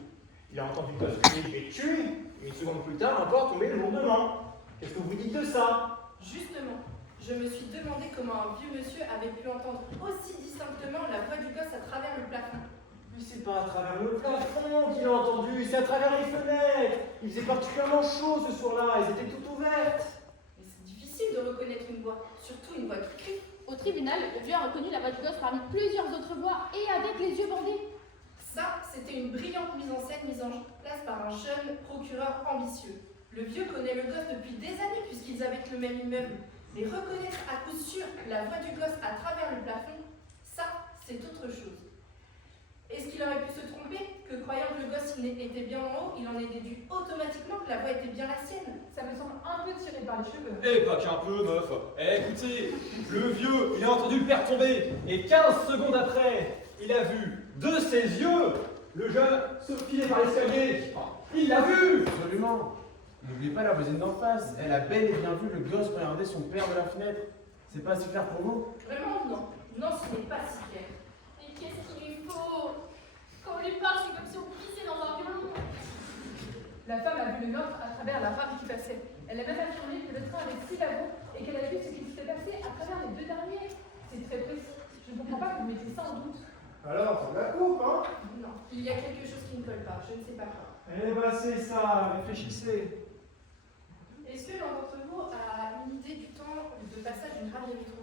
il a entendu que il est tué, et une seconde plus tard, encore tombé le lendemain. Qu'est-ce que vous dites de ça? Justement, je me suis demandé comment un vieux monsieur avait pu entendre aussi distinctement la voix du gosse à travers le plafond. Mais c'est pas à travers le plafond qu'il a entendu, c'est à travers les fenêtres. Il faisait particulièrement chaud ce soir-là, elles étaient toutes ouvertes. Mais c'est difficile de reconnaître une voix, surtout une voix qui crie. Au tribunal, le vieux a reconnu la voix du gosse parmi plusieurs autres voix et avec les yeux bandés. Ça, c'était une brillante mise en scène mise en place par un jeune procureur ambitieux. Le vieux connaît le gosse depuis des années puisqu'ils habitent le même immeuble. Mais reconnaître à coup sûr la voix du gosse à travers le plafond, ça, c'est autre chose. Est-ce qu'il aurait pu se tromper, que croyant que le gosse était bien en haut, il en est déduit automatiquement que la voix était bien la sienne? Ça me semble un peu tiré par les cheveux. Eh, pas qu'un peu, meuf. Eh, écoutez, le vieux, il a entendu le père tomber, et 15 secondes après, il a vu de ses yeux le jeune se filer par l'escalier. Il l'a vu! Absolument. N'oubliez pas la voisine d'en face. Elle a bel et bien vu le gosse regarder son père de la fenêtre. C'est pas si clair pour vous? Vraiment, non. Non, ce n'est pas si clair. Et qu'est-ce qu'il lui faut? Quand on lui parle, c'est comme si on pissait dans un violon. La femme a vu le meurtre à travers la rame qui passait. Elle a même affirmé que le train avait 6 wagons et qu'elle a vu ce qui s'était passé à travers les 2 derniers. C'est très précis. Je ne comprends pas que vous mettiez ça en doute. Alors, c'est de la coupe, hein? Non, il y a quelque chose qui ne colle pas, je ne sais pas quoi. Eh ben c'est ça, réfléchissez. Est-ce que l'un d'entre vous a une idée du temps de passage d'une rame de métro?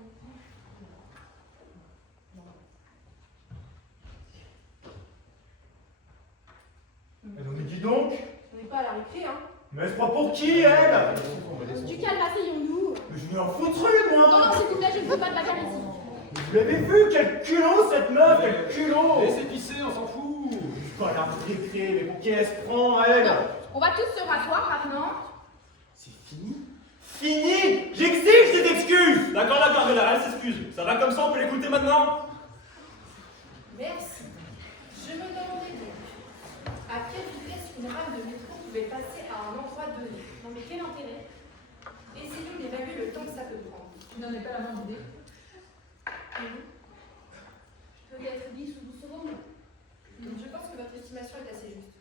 Mais dis donc. On n'est pas à la récré, hein? Mais c'est pas pour qui, elle? Du calme, asseyons-nous. Mais je vais en foutre une, moi! Non, s'il vous plaît, je ne veux pas de bagarre ici. Vous l'avez vu, quel culot cette meuf, quel culot! Laissez pisser, on s'en fout. Pas la récré, mais pour qui elle se prend, elle? On va tous se rasseoir maintenant. C'est fini? Fini? J'exige des excuses! D'accord, elle s'excuse. Ça va comme ça, on peut l'écouter maintenant? Merci. Je me demandais donc à quelle vitesse une rame de métro pouvait passer à un endroit donné. Non mais quel intérêt? Essayons d'évaluer le temps que ça peut prendre. Tu n'en ai pas la moindre idée. Peut-être 10 ou 12 secondes. Je pense que votre estimation est assez juste.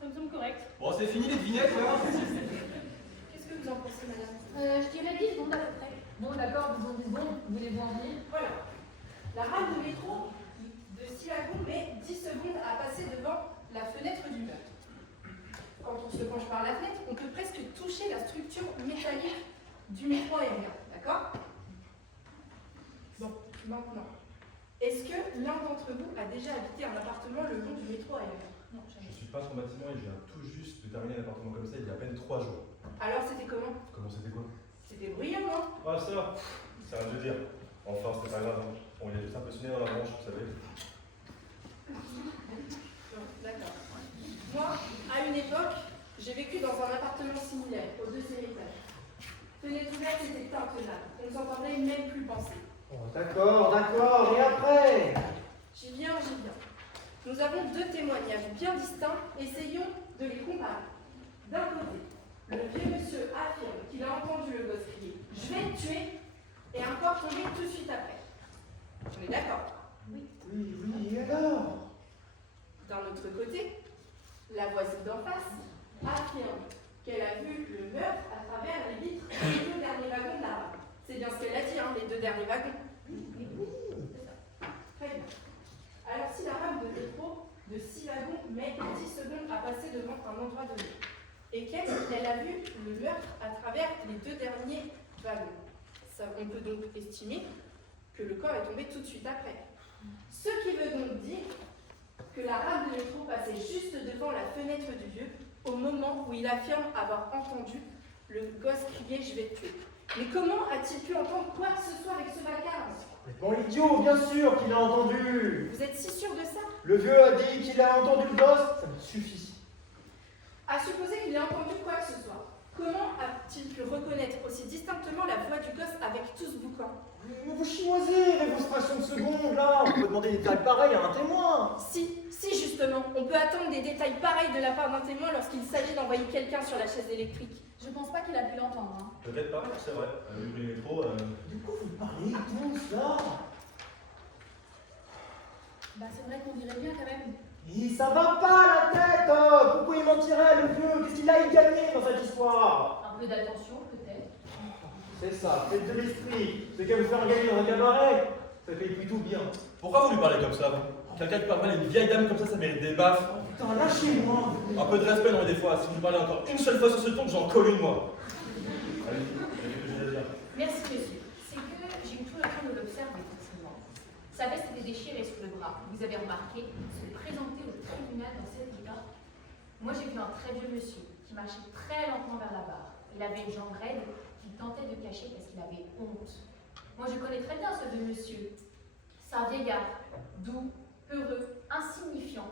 Ça me semble correct. Bon, c'est fini les devinettes, là. Qu'est-ce que vous en pensez, madame? Je dirais 10 secondes à peu près. Bon, d'accord, disons 10 secondes. Voulez-vous en venir? Voilà. La rame de métro de 6 wagons met 10 secondes à passer devant la fenêtre du meurtre. Quand on se penche par la fenêtre, on peut presque toucher la structure métallique du métro aérien. D'accord? Bon, maintenant. Est-ce que l'un d'entre vous a déjà habité un appartement le long du métro aérien? Non, Je jamais. suis pas trop bâtiment et je viens tout juste de terminer un appartement comme ça il y a à peine 3 jours. Alors c'était comment? Comment c'était quoi? C'était bruyant, non? Ah ça, ça va de dire. Enfin, c'était pas grave, hein. On est juste impressionné dans la branche, vous savez. Non, d'accord. Moi, à une époque, j'ai vécu dans un appartement similaire, au 2e étage. Fenêtre ouverte, c'était intenable. On ne s'entendait même plus penser. Oh, d'accord, d'accord, et après? J'y viens. Nous avons 2 témoignages bien distincts, essayons de les comparer. D'un côté, le vieux monsieur affirme qu'il a entendu le gosse crier « Je vais te tuer !» et un corps tombé tout de suite après. On est d'accord? Oui, et alors? D'un autre côté, la voisine d'en face affirme qu'elle a vu le meurtre à travers les vitres des 2 derniers wagons de la rame. C'est bien ce qu'elle a dit, hein, les 2 derniers wagons. C'est ça. Très bien. Alors si la rame de métro de 6 wagons met 10 secondes à passer devant un endroit donné, et qu'elle a vu le meurtre à travers les 2 derniers wagons, on peut donc estimer que le corps est tombé tout de suite après. Ce qui veut donc dire que la rame de métro passait juste devant la fenêtre du vieux au moment où il affirme avoir entendu le gosse crier « Je vais te tuer ». Mais comment a-t-il pu entendre quoi que ce soit avec ce vacarme? Bon, idiot, bien sûr qu'il a entendu. Vous êtes si sûr de ça? Le vieux a dit qu'il a entendu le gosse, ça me suffit. À supposer qu'il ait entendu quoi que ce soit, comment a-t-il pu reconnaître aussi distinctement la voix du gosse avec tout ce boucan? Mais vous chinoisez avec vos fractions de seconde, là. On peut demander des détails pareils à un témoin. Si, justement, on peut attendre des détails pareils de la part d'un témoin lorsqu'il s'agit d'envoyer quelqu'un sur la chaise électrique. Je pense pas qu'il a pu l'entendre. Hein. Peut-être pas, c'est vrai. Le bruit du métro. De quoi vous parlez tous, là? Bah c'est vrai qu'on dirait bien quand même. Et ça va pas la tête, oh. Pourquoi il mentirait, le vieux? Qu'est-ce qu'il a y gagné dans cette histoire? Un peu d'attention, peut-être. C'est ça, faites de l'esprit. C'est qu'à vous faire gagner dans un cabaret. Ça fait plutôt bien. Pourquoi vous lui parlez comme ça, vous? Quelqu'un qui parle mal à une vieille dame comme ça mérite des baffes. Oh putain, lâchez-moi. Un peu de respect, non, mais des fois. Si vous parlez encore une seule fois sur ce ton, j'en colle une, moi. Allez, j'ai à dire. Merci, monsieur. C'est que j'ai eu tout le temps de l'observer, effectivement. Sa veste était déchirée sous le bras. Vous avez remarqué, se présenter au tribunal dans cet état. Moi, j'ai vu un très vieux monsieur qui marchait très lentement vers la barre. Il avait une jambe raide qu'il tentait de cacher parce qu'il avait honte. Moi, je connais très bien ce vieux monsieur. C'est un vieillard, doux, peureux, insignifiant.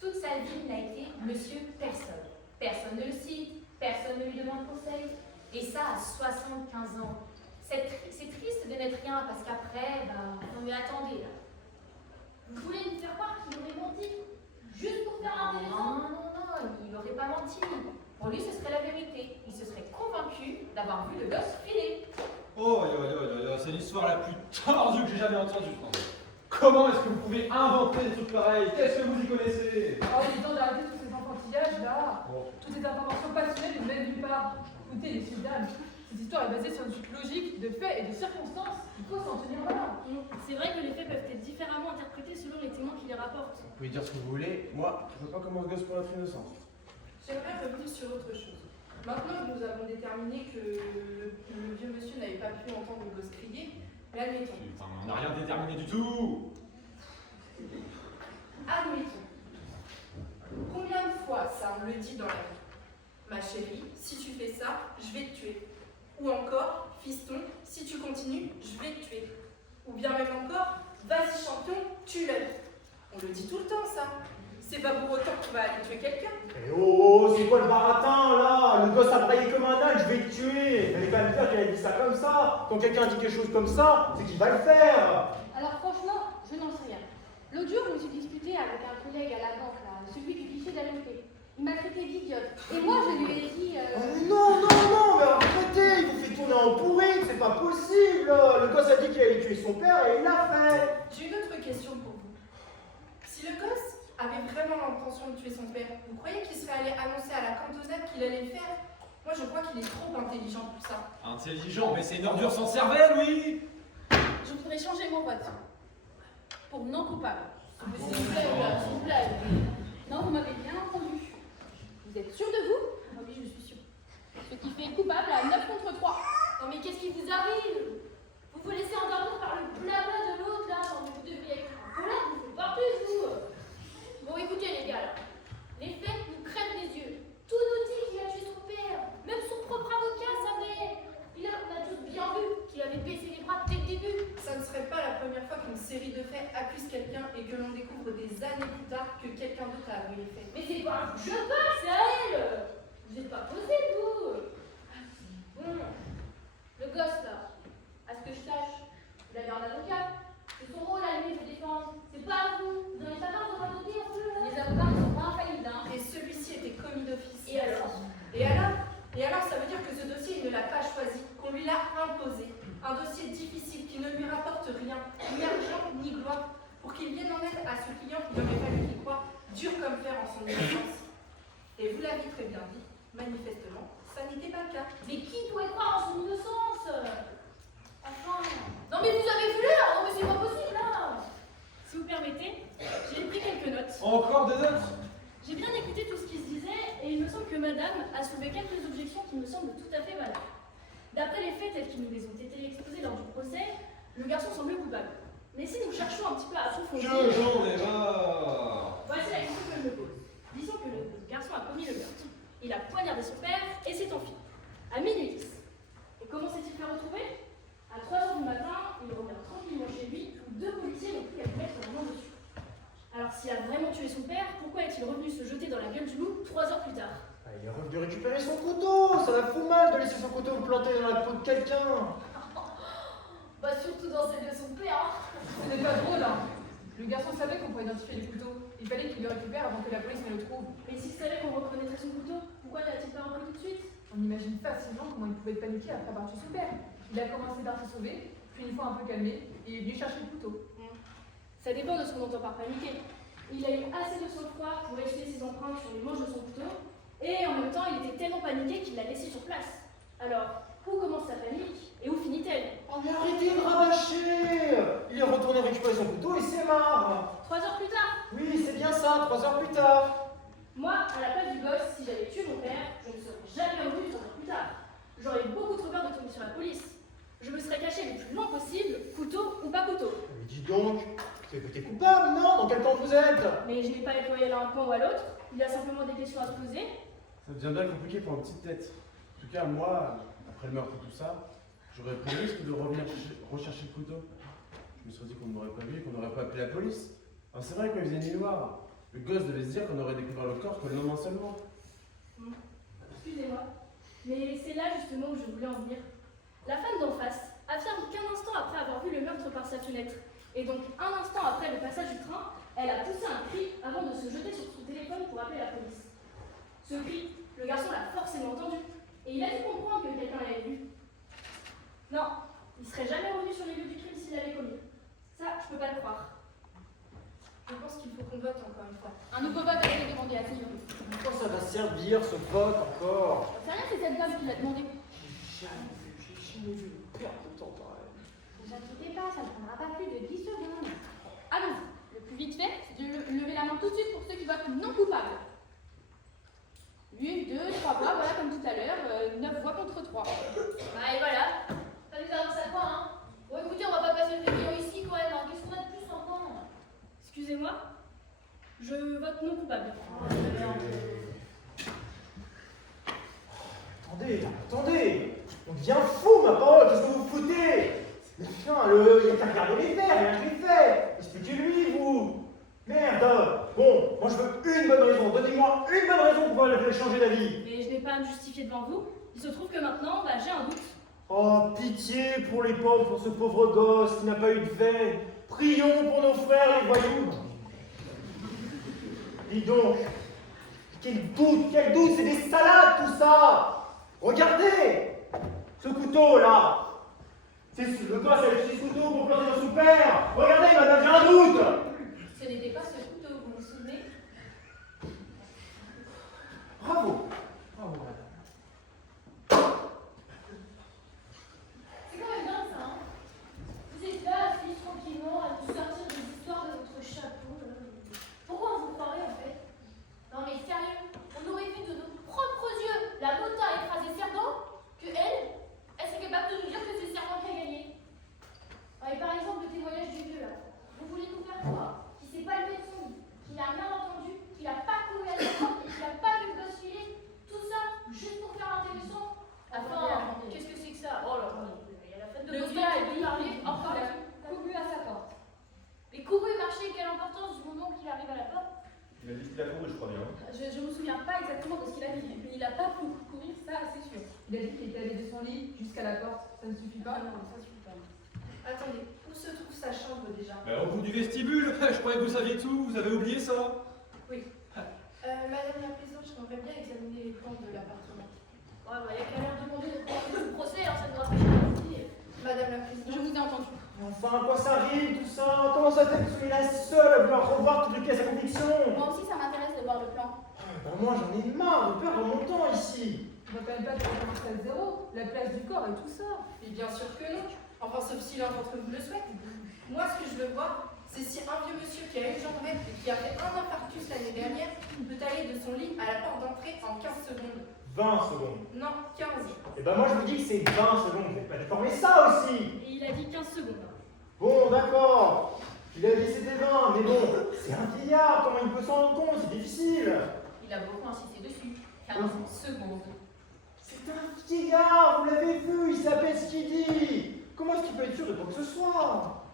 Toute sa vie, il n'a été monsieur personne. Personne ne le cite, personne ne lui demande conseil. Et ça à 75 ans. C'est triste de n'être rien parce qu'après, on lui attendait là. Vous voulez nous faire croire qu'il aurait menti? Juste pour faire intéressant? Non, il n'aurait pas menti. Pour lui, ce serait la vérité. Il se serait convaincu d'avoir vu le gosse filer. Oh, c'est l'histoire la plus tordue que j'ai jamais entendue, François. Comment est-ce que vous pouvez inventer des trucs pareils? Qu'est-ce que vous y connaissez? Oh, disons d'arrêter tous ces enfantillages là. Toutes ces informations passionnelles ne viennent nulle part. Écoutez, messieurs, dames, cette histoire est basée sur une suite logique de faits et de circonstances. Il faut s'en tenir là. C'est vrai que les faits peuvent être différemment interprétés selon les témoins qui les rapportent. Vous pouvez dire ce que vous voulez, moi, je vois pas comment ce gosse peut être innocent. J'aimerais revenir sur autre chose. Maintenant que nous avons déterminé que le vieux monsieur n'avait pas pu entendre le gosse crier, l'admettons. Enfin, on n'a rien déterminé du tout. Admettons. Combien de fois ça on le dit dans la vie? Ma chérie, si tu fais ça, je vais te tuer. Ou encore, fiston, si tu continues, je vais te tuer. Ou bien même encore, vas-y champion, tue-le. On le dit tout le temps ça. C'est pas pour autant que tu vas aller tuer quelqu'un. Eh oh, c'est quoi le baratin là? Le gosse a braillé comme un âne, je vais le tuer. Fallait pas me dire qu'elle a dit ça comme ça. Quand quelqu'un dit quelque chose comme ça, c'est qu'il va le faire. Alors franchement, je n'en sais rien. L'autre jour, je me suis disputée avec un collègue à la banque, là, celui du guichet d'Alloté. Il m'a traité d'idiote. Et moi, je lui ai dit... Non, mais arrêtez, il vous fait tourner en pourrique, c'est pas possible. Le gosse a dit qu'il allait tuer son père et il l'a fait. J'ai une autre question pour vous. Si le gosse avait vraiment l'intention de tuer son père, vous croyez qu'il serait allé annoncer à la cantonade qu'il allait le faire? Moi, je crois qu'il est trop intelligent pour ça. Intelligent, mais c'est une ordure sans cervelle, oui. Je voudrais changer mon vote. Pour non coupable. S'il vous plaît. Non, vous m'avez bien entendu. Vous êtes sûr de vous? Ah oui, je suis sûre. Ce qui fait coupable à 9 contre 3. Non mais qu'est-ce qui vous arrive? Vous vous laissez endormir par le blabla de l'autre là, quand vous devriez être en colère, vous faites partout vous. Bon écoutez les gars là, les faits nous crèvent les yeux. Tout nous dit qu'il a tué son père, même son propre avocat savait. On a tous bien vu qu'il avait baissé les bras dès le début. Ça ne serait série de faits accuse quelqu'un et que l'on découvre des années plus tard que quelqu'un d'autre a avoué les faits. Mais c'est pas un jeu pas, c'est à elle. Vous êtes pas posé, vous. Bon, le gosse, là, à ce que je sache, vous avez un avocat. C'est son rôle à lui de défendre. C'est pas à vous. Vous n'en avez pas marre de radoter un peu, là. Les avocats ne sont pas infaillibles, hein. Et celui-ci était commis d'office. Et alors? Et alors, ça veut dire que ce dossier, il ne l'a pas choisi, qu'on lui l'a imposé. Un dossier difficile qui ne lui rapporte rien, ni argent, ni gloire, pour qu'il vienne en aide à ce client qui aurait fallu qu'il croit dur comme fer en son innocence. Et vous l'avez très bien dit, manifestement, ça n'était pas le cas. Mais qui pourrait croire en son innocence? Enfin... Non mais vous avez vu l'heure. Non mais c'est pas possible, là. Si vous permettez, j'ai pris quelques notes. Encore des notes? J'ai bien écouté tout ce qui se disait et il me semble que madame a soulevé quelques objections qui me semblent tout à fait valables. D'après les faits tels qu'ils nous les ont été exposés lors du procès, le garçon semble coupable. Mais si nous cherchons un petit peu à approfondir... J'en ai marre. Voici la question que je me pose. Disons que le garçon a commis le meurtre. Il a poignardé son père et s'est enfui. À minuit 10. Et comment s'est-il fait retrouver? À 3h du matin, il revient tranquillement chez lui où deux policiers n'ont plus qu'à lui mettre la main dessus. Alors s'il a vraiment tué son père, pourquoi est-il revenu se jeter dans la gueule du loup 3 heures plus tard? Il est revenu récupérer son couteau. Ça va foutre mal de laisser son couteau planté dans la peau de quelqu'un. Bah surtout dans celle de son père. Ce n'est pas drôle, hein. Le garçon savait qu'on pourrait identifier les couteaux. Il fallait qu'il le récupère avant que la police ne le trouve. Et s'il savait qu'on reconnaîtrait son couteau, pourquoi n'a-t-il pas repris tout de suite? On imagine facilement comment il pouvait paniquer après avoir tué son père. Il a commencé par se sauver, puis une fois un peu calmé, il est venu chercher le couteau. Ça dépend de ce qu'on entend par paniquer. Il a eu assez de sang-froid pour essuyer ses empreintes sur les manches de son couteau, et en même temps, il était tellement paniqué qu'il l'a laissé sur place. Alors, où commence sa panique et où finit-elle? Oh mais arrêtez de rabâcher. Il est retourné récupérer son couteau et c'est marre. 3 heures plus tard. Oui, c'est bien ça, 3 heures plus tard. Moi, à la place du gosse, si j'avais tué mon père, je ne serais jamais revenu 3 heures plus tard. J'aurais eu beaucoup trop peur de tomber sur la police. Je me serais caché le plus loin possible, couteau ou pas couteau. Mais dis donc, c'est que t'es coupable, non? Dans quel camp vous êtes? Mais je n'ai pas nettoyé l'un camp ou à l'autre. Il y a simplement des questions à se poser. Ça devient bien compliqué pour une petite tête. En tout cas, moi, après le meurtre et tout ça, j'aurais pris le risque de revenir rechercher le couteau. Je me serais dit qu'on ne m'aurait pas vu, qu'on n'aurait pas appelé la police. Alors c'est vrai qu'il faisait nuit noire. Le gosse devait se dire qu'on aurait découvert le corps que le lendemain seulement. Excusez-moi, mais c'est là justement où je voulais en venir. La femme d'en face affirme qu'un instant après avoir vu le meurtre par sa fenêtre, et donc un instant après le passage du train, elle a poussé un cri avant de se jeter sur son téléphone pour appeler la police. Ce cri, le garçon l'a forcément entendu, et il a dû comprendre que quelqu'un l'avait vu. Non, il serait jamais revenu sur les lieux du crime s'il l'avait commis. Ça, je peux pas le croire. Je pense qu'il faut qu'on vote encore une fois. Un nouveau vote a été demandé à Sylvain. Pourquoi ça va servir ce vote encore? C'est rien, c'est cette dame qui l'a demandé. J'ai jamais vu une perte de temps pareil. Ne vous inquiétez pas, ça ne prendra pas plus de 10 secondes. Allons-y. Le plus vite fait, c'est de lever la main tout de suite pour ceux qui votent non coupables. 1, 2, 3 voix, voilà comme tout à l'heure, 9 voix contre 3. Ah et voilà, ça nous avance à quoi, hein? Bon écoutez, on va pas passer le réveillon ici quand même, hein. Qu'est-ce qu'on a de plus encore? Excusez-moi, je vote non coupable. Attendez, on devient fou, ma parole, qu'est-ce que vous foutez? Mais putain, il y a qu'à regarder les faits, rien que les faits. Expliquez-lui, vous. Merde. Bon, moi je veux une bonne raison, donnez-moi une bonne raison pour pouvoir le changer d'avis. Mais je n'ai pas à me justifier devant vous. Il se trouve que maintenant, j'ai un doute. Oh, pitié pour les pauvres, pour ce pauvre gosse qui n'a pas eu de veine. Prions pour nos frères les voyous. Dis donc, quel doute, c'est des salades tout ça. Regardez, ce couteau là. C'est le gosse a utilisé ce couteau pour planter son père. Regardez, madame, j'ai un doute. Ce n'était pas ce couteau, vous vous souvenez? Bravo, madame. C'est quand même dingue ça, hein? Vous êtes là, assis tranquillement, à nous sortir des histoires de votre chapeau. Pourquoi on vous croirait en fait? Non mais sérieux, on aurait vu de nos propres yeux la Mota écraser Cerdan, que elle serait capable de nous dire que c'est Cerdan qui a gagné. Et par exemple, le témoignage du vieux là, vous voulez nous faire croire Il a dit qu'il a couru, je crois bien. Je me souviens pas exactement de ce qu'il a dit, mais il n'a pas pu courir, ça c'est sûr. Il a dit qu'il était allé de son lit jusqu'à la porte. Ça ne suffit pas? Non, ça suffit pas. Attendez, où se trouve sa chambre déjà? Au bout du vestibule. Je croyais que vous saviez tout. Vous avez oublié ça? Oui. Madame la présidente, j'aimerais bien examiner les plans de l'appartement. Ouais, bah, y a qu'à leur demander de prendre le procès, alors ça ne doit pas changer. Madame la présidente. Je vous ai entendu. Enfin, à quoi ça rime tout ça? Comment ça fait que tu es la seule à vouloir revoir toutes les pièces à conviction? Moi aussi, ça m'intéresse de voir le plan. Ben moi j'en ai marre de perdre mon temps ici. On va quand même pas recommencer à zéro. La place du corps et tout ça. Et bien sûr que non. Enfin, sauf si l'un d'entre vous le souhaite. Moi, ce que je veux voir, c'est si un vieux monsieur qui a une jambrette et qui a fait un infarctus l'année dernière peut aller de son lit à la porte d'entrée en 15 secondes. 20 secondes. Non, 15. Et ben moi je vous dis que c'est 20 secondes. Vous n'avez pas déformé ça aussi. Et il a dit 15 secondes. Bon, d'accord. Il a dit c'était 20, mais bon, c'est un vieillard. Comment il peut s'en rendre compte? C'est difficile. Il a beaucoup insisté dessus. 15 secondes. C'est un vieillard, vous l'avez vu, il s'appelle ce qu'il dit. Comment est-ce qu'il peut être sûr de quoi que ce soit?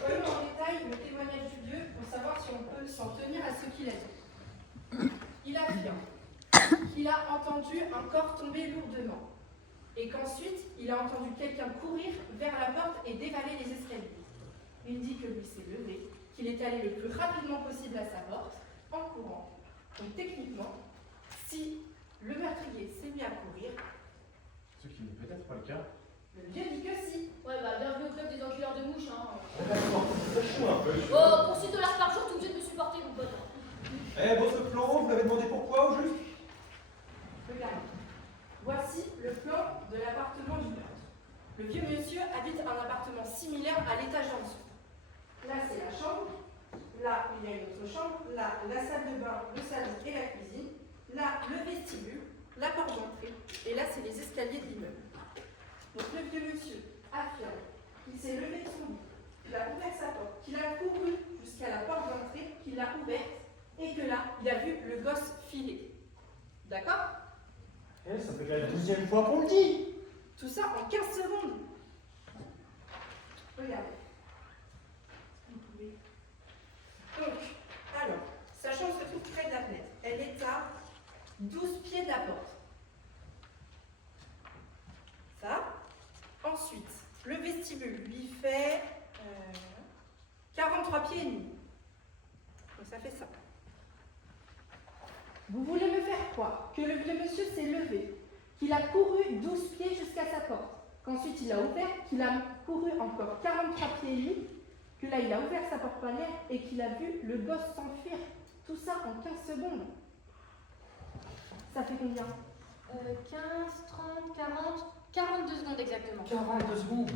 Voyons en détail le témoignage du vieux pour savoir si on peut s'en tenir à ce qu'il a dit. Il affirme qu'il a entendu un corps tomber lourdement et qu'ensuite il a entendu quelqu'un courir vers la porte et dévaler les escaliers. Il dit que lui s'est levé, qu'il est allé le plus rapidement possible à sa porte en courant. Donc techniquement, si le meurtrier s'est mis à courir, Ce qui n'est peut-être pas le cas. le vieux dit que si. Ouais, bah, bienvenue au club des enculeurs de mouches, hein. D'accord, ça choue un peu. Oh, pour 6 $ par jour, t'es obligé de me supporter, mon pote. Votre plan, vous l'avez demandé pourquoi au juste? Regardez. Voici le plan de l'appartement du meurtre. Le vieux monsieur habite un appartement similaire à l'étage en dessous. Là, c'est la chambre. Là, il y a une autre chambre. Là, la salle de bain, le salon et la cuisine. Là, le vestibule, la porte d'entrée. Et là, c'est les escaliers de l'immeuble. Donc, le vieux monsieur affirme qu'il s'est levé de son lit, qu'il a ouvert sa porte, qu'il a couru jusqu'à la porte d'entrée, qu'il l'a ouverte et que là, il a vu le gosse filer. D'accord? Eh, ça fait la 12e fois qu'on le dit. Tout ça en 15 secondes. Regardez. Vous pouvez. Donc, alors, sa chambre se trouve près de la fenêtre. Elle est à 12 pieds de la porte. Ça. Ensuite, le vestibule lui fait 43 pieds et demi. Donc ça fait ça. Vous voulez me faire croire que le vieux monsieur s'est levé, qu'il a couru 12 pieds jusqu'à sa porte, qu'ensuite il a ouvert, qu'il a couru encore 43 pieds et demi, que là il a ouvert sa porte-panière et qu'il a vu le gosse s'enfuir. Tout ça en 15 secondes. Ça fait combien? 15, 30, 40, 42 secondes exactement. 42 secondes.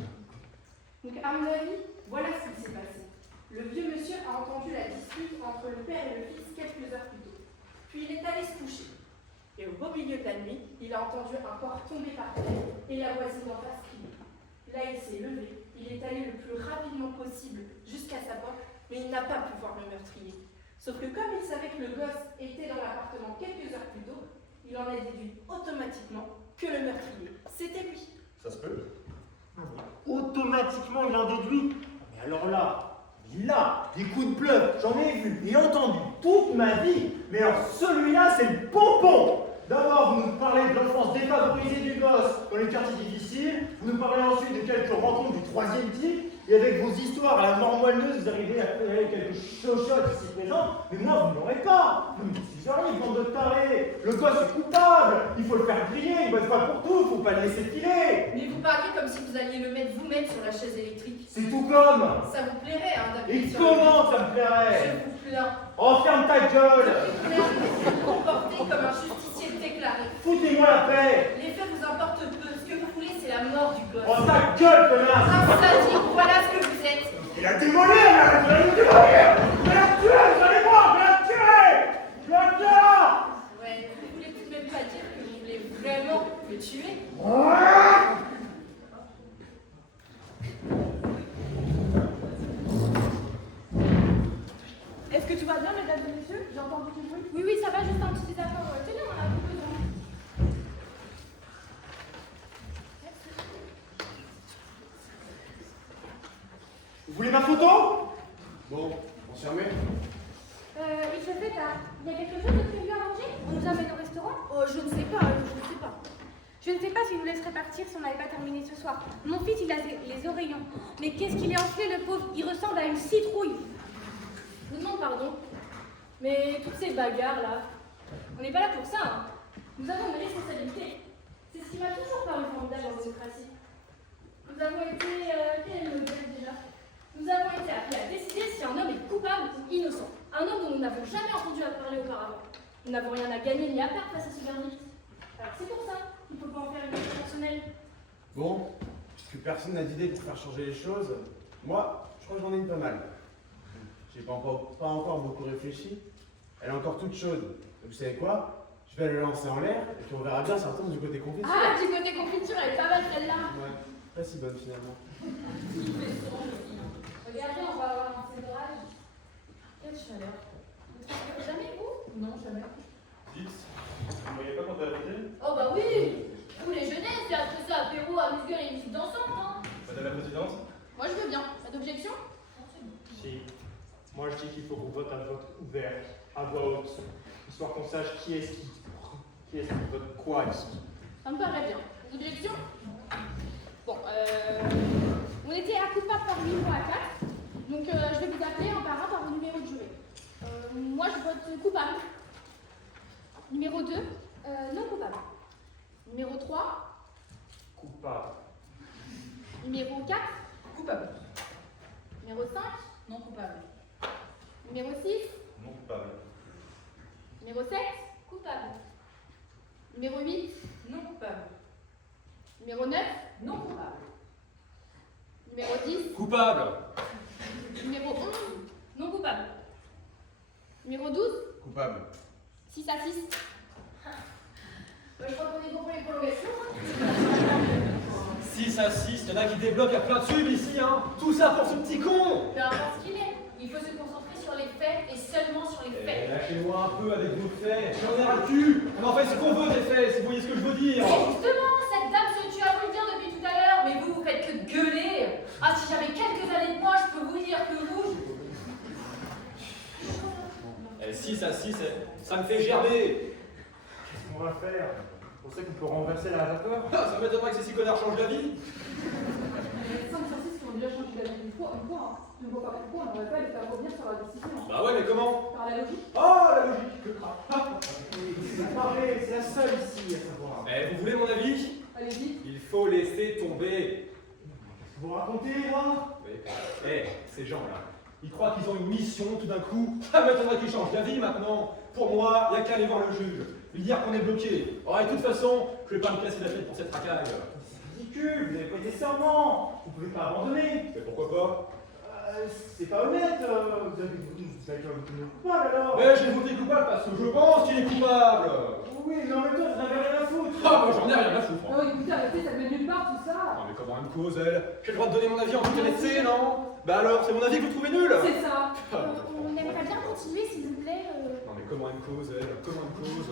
Donc à mon avis, voilà ce qui s'est passé. Le vieux monsieur a entendu la dispute entre le père et le fils quelques heures plus tôt. Puis il est allé se coucher. Et au beau milieu de la nuit, il a entendu un corps tomber par terre et la voisine en face crier. Là, il s'est levé. Il est allé le plus rapidement possible jusqu'à sa porte, mais il n'a pas pu voir le meurtrier. Sauf que comme il savait que le gosse était dans l'appartement quelques heures plus tôt, il en a déduit automatiquement que le meurtrier, c'était lui. Ça se peut. Automatiquement, il en déduit. Mais alors là, des coups de pleuve, j'en ai vu et entendu toute ma vie. Mais alors celui-là, c'est le pompon. D'abord, vous nous parlez de l'enfance défavorisée du gosse dans les quartiers difficiles. Vous nous parlez ensuite de quelques rencontres du troisième type. Et avec vos histoires à la mort moelleuse, vous arrivez à faire quelques chochottes ici présents. Mais moi, vous ne l'aurez pas. Vous me dites si j'arrive, bande de tarés. Le gosse est coupable. Il faut le faire griller une bonne fois pour tout. Il ne faut pas le laisser filer. Mais vous parliez comme si vous alliez le mettre vous-même sur la chaise électrique. C'est tout comme. Ça vous plairait, hein, d'appuyer Et sur comment ça me Je plairait? vous plains. Oh, ferme ta gueule. Je vous plains de vous comporter comme un justicier déclaré. Foutez-moi la paix. Les faits vous importent peu. Ce que vous voulez, c'est la mort du gosse. Oh, ta gueule, connasse. Un sadique, voilà ce que vous êtes. Il a démolé, là. Il va nous démolir. Je vais la tuer, vous allez voir. Je vais la tuer. Je vais la tuer. Ouais, vous voulez tout de même pas dire que vous voulez vraiment le tuer? Est-ce que tu vas bien, mesdames et messieurs? J'ai entendu du bruit. Oui, ça va, juste un petit désaccord. Tenez, on en a plus besoin. Vous voulez ma photo? Bon, on s'y remet? Il se fait tard. Il y a quelque chose de prévu à manger? On nous amène au restaurant? Oh, je ne sais pas, je ne sais pas. Je ne sais pas s'il nous laisserait partir si on n'avait pas terminé ce soir. Mon fils, il a les oreillons. Mais qu'est-ce qu'il est enflé, le pauvre? Il ressemble à une citrouille. Je vous demande pardon, mais toutes ces bagarres là, on n'est pas là pour ça. Hein. Nous avons une responsabilité. C'est ce qui m'a toujours paru formidable en démocratie. Nous avons été. Quel est le modèle déjà? Nous avons été appelés à décider si un homme est coupable ou innocent. Un homme dont nous n'avons jamais entendu parler auparavant. Nous n'avons rien à gagner ni à perdre face à ce verdict. Alors c'est pour ça qu'il ne faut pas en faire une chose personnelle. Bon, puisque personne n'a d'idée pour faire changer les choses, moi, je crois que j'en ai une pas mal. J'ai pas encore beaucoup réfléchi. Elle est encore toute chaude. Vous savez quoi? Je vais la lancer en l'air et puis on verra bien si ça retombe du côté confiture. Ah, du côté confiture, elle est pas mal celle-là. Ouais, pas si bonne finalement. Regardez, on va avoir un ciel d'orage. Quelle chaleur. Vous ne transpirez jamais, vous? Non, jamais. Dix, vous ne voyez pas quand elle a voté? Oh bah oui. Vous les jeunesses, c'est après ça, apéro, amuse-gueule et musique dansante, hein. Madame la Présidente? Moi, je veux bien. Pas d'objection? Si. Moi, je dis qu'il faut qu'on vote à vote ouvert, à voix haute, histoire qu'on sache qui est-ce qui vote quoi ici. Ça me paraît bien. Des objections? Bon, on était à coupable par numéro à 4. Donc, je vais vous appeler un par un par vos numéros de jury. Moi, je vote coupable. Numéro 2, non coupable. Numéro 3, Coupable. numéro 4, Coupable. numéro 5, Non coupable. numéro 6, Non coupable. numéro 7, Coupable. numéro 8, Non coupable. numéro 9, Non coupable. numéro 10, Coupable. numéro 11, Non coupable. numéro 12, Coupable. 6 à 6. Je crois qu'on est bon pour les prolongations. 6 à 6, il y en a qui débloquent à plein tube ici, hein. Tout ça pour ce petit con. Peu importe ce qu'il est, il faut se concentrer sur les faits et seulement sur les Eh, faits. lâchez-moi un peu avec vos faits. J'en ai ras le cul. On en fait ce qu'on veut des faits, si vous voyez ce que je veux dire. Et justement, cette dame se tue à vous le dire depuis tout à l'heure, mais vous, vous faites que gueuler. Ah, si j'avais quelques années de moi, je peux vous dire que vous... 6 à 6, ça me fait gerber. Qu'est-ce qu'on va faire? On sait qu'on peut renverser la vapeur? Ah, ça m'étonnerait que ces 6 connards changent d'avis. Les 5 sur 6 qui ont déjà changé d'avis une fois, hein. Je ne vois pas pourquoi on n'aurait pas les faire revenir sur la décision. Bah ouais, mais comment? Par la logique. Oh, la logique, que crap. C'est pareil, c'est la seule ici à savoir. Eh, vous voulez mon avis? Allez-y. Il faut laisser tomber. Vous racontez, moi? Oui. Eh, ces gens-là, ils croient qu'ils ont une mission tout d'un coup. Ça m'étonnerait qu'ils changent d'avis maintenant. Pour moi, il n'y a qu'à aller voir le juge, lui dire qu'on est bloqué. Oh, et de toute façon, je vais pas me casser la tête pour cette racaille. C'est ridicule, vous n'avez pas été serment. Vous pouvez pas abandonner. Mais pourquoi pas? C'est pas honnête. Vous avez voté coupable alors. Mais j'ai voté coupable parce que je pense qu'il est coupable. Oui, mais en même temps, vous n'avez rien à foutre. Ah, moi j'en ai rien à foutre. Oh, écoutez, arrêtez, ça vient nulle part tout ça. Non mais comment elle me cause, elle? J'ai le droit de donner mon avis en toute honnêteté, non? Bah alors, c'est mon avis que vous trouvez nul? C'est ça. On aimerait bien continuer, s'il vous plaît. Non mais comment elle me cause, elle? Comment elle me cause?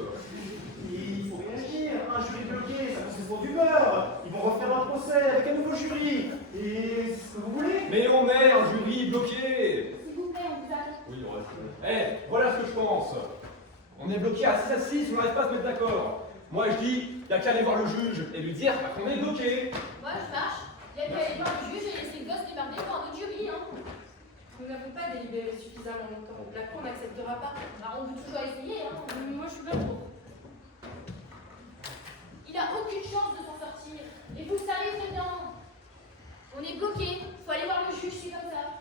Il faut réagir. Un jury bloqué, ça c'est pour du beurre. Ils vont refaire un procès avec un nouveau jury. Et c'est ce que vous voulez. Mais on met un jury bloqué. S'il vous plaît, on vous attend. Oui, on reste. Eh, voilà ce que je pense. On est bloqué à 6 à 6, on n'arrive pas à se mettre d'accord. Moi je dis, il n'y a qu'à aller voir le juge et lui dire qu'on est bloqué. Moi, je marche. Il y a qu'à aller voir le juge et laisser le gosse démerder devant notre jury, hein. Nous n'avons pas délibéré suffisamment longtemps. La Cour n'acceptera pas. Bah, on peut toujours essayer, hein. Moi, je suis pas trop. Il a aucune chance de s'en sortir. Et vous le savez très bien. On est bloqué. Faut aller voir le juge, c'est comme ça.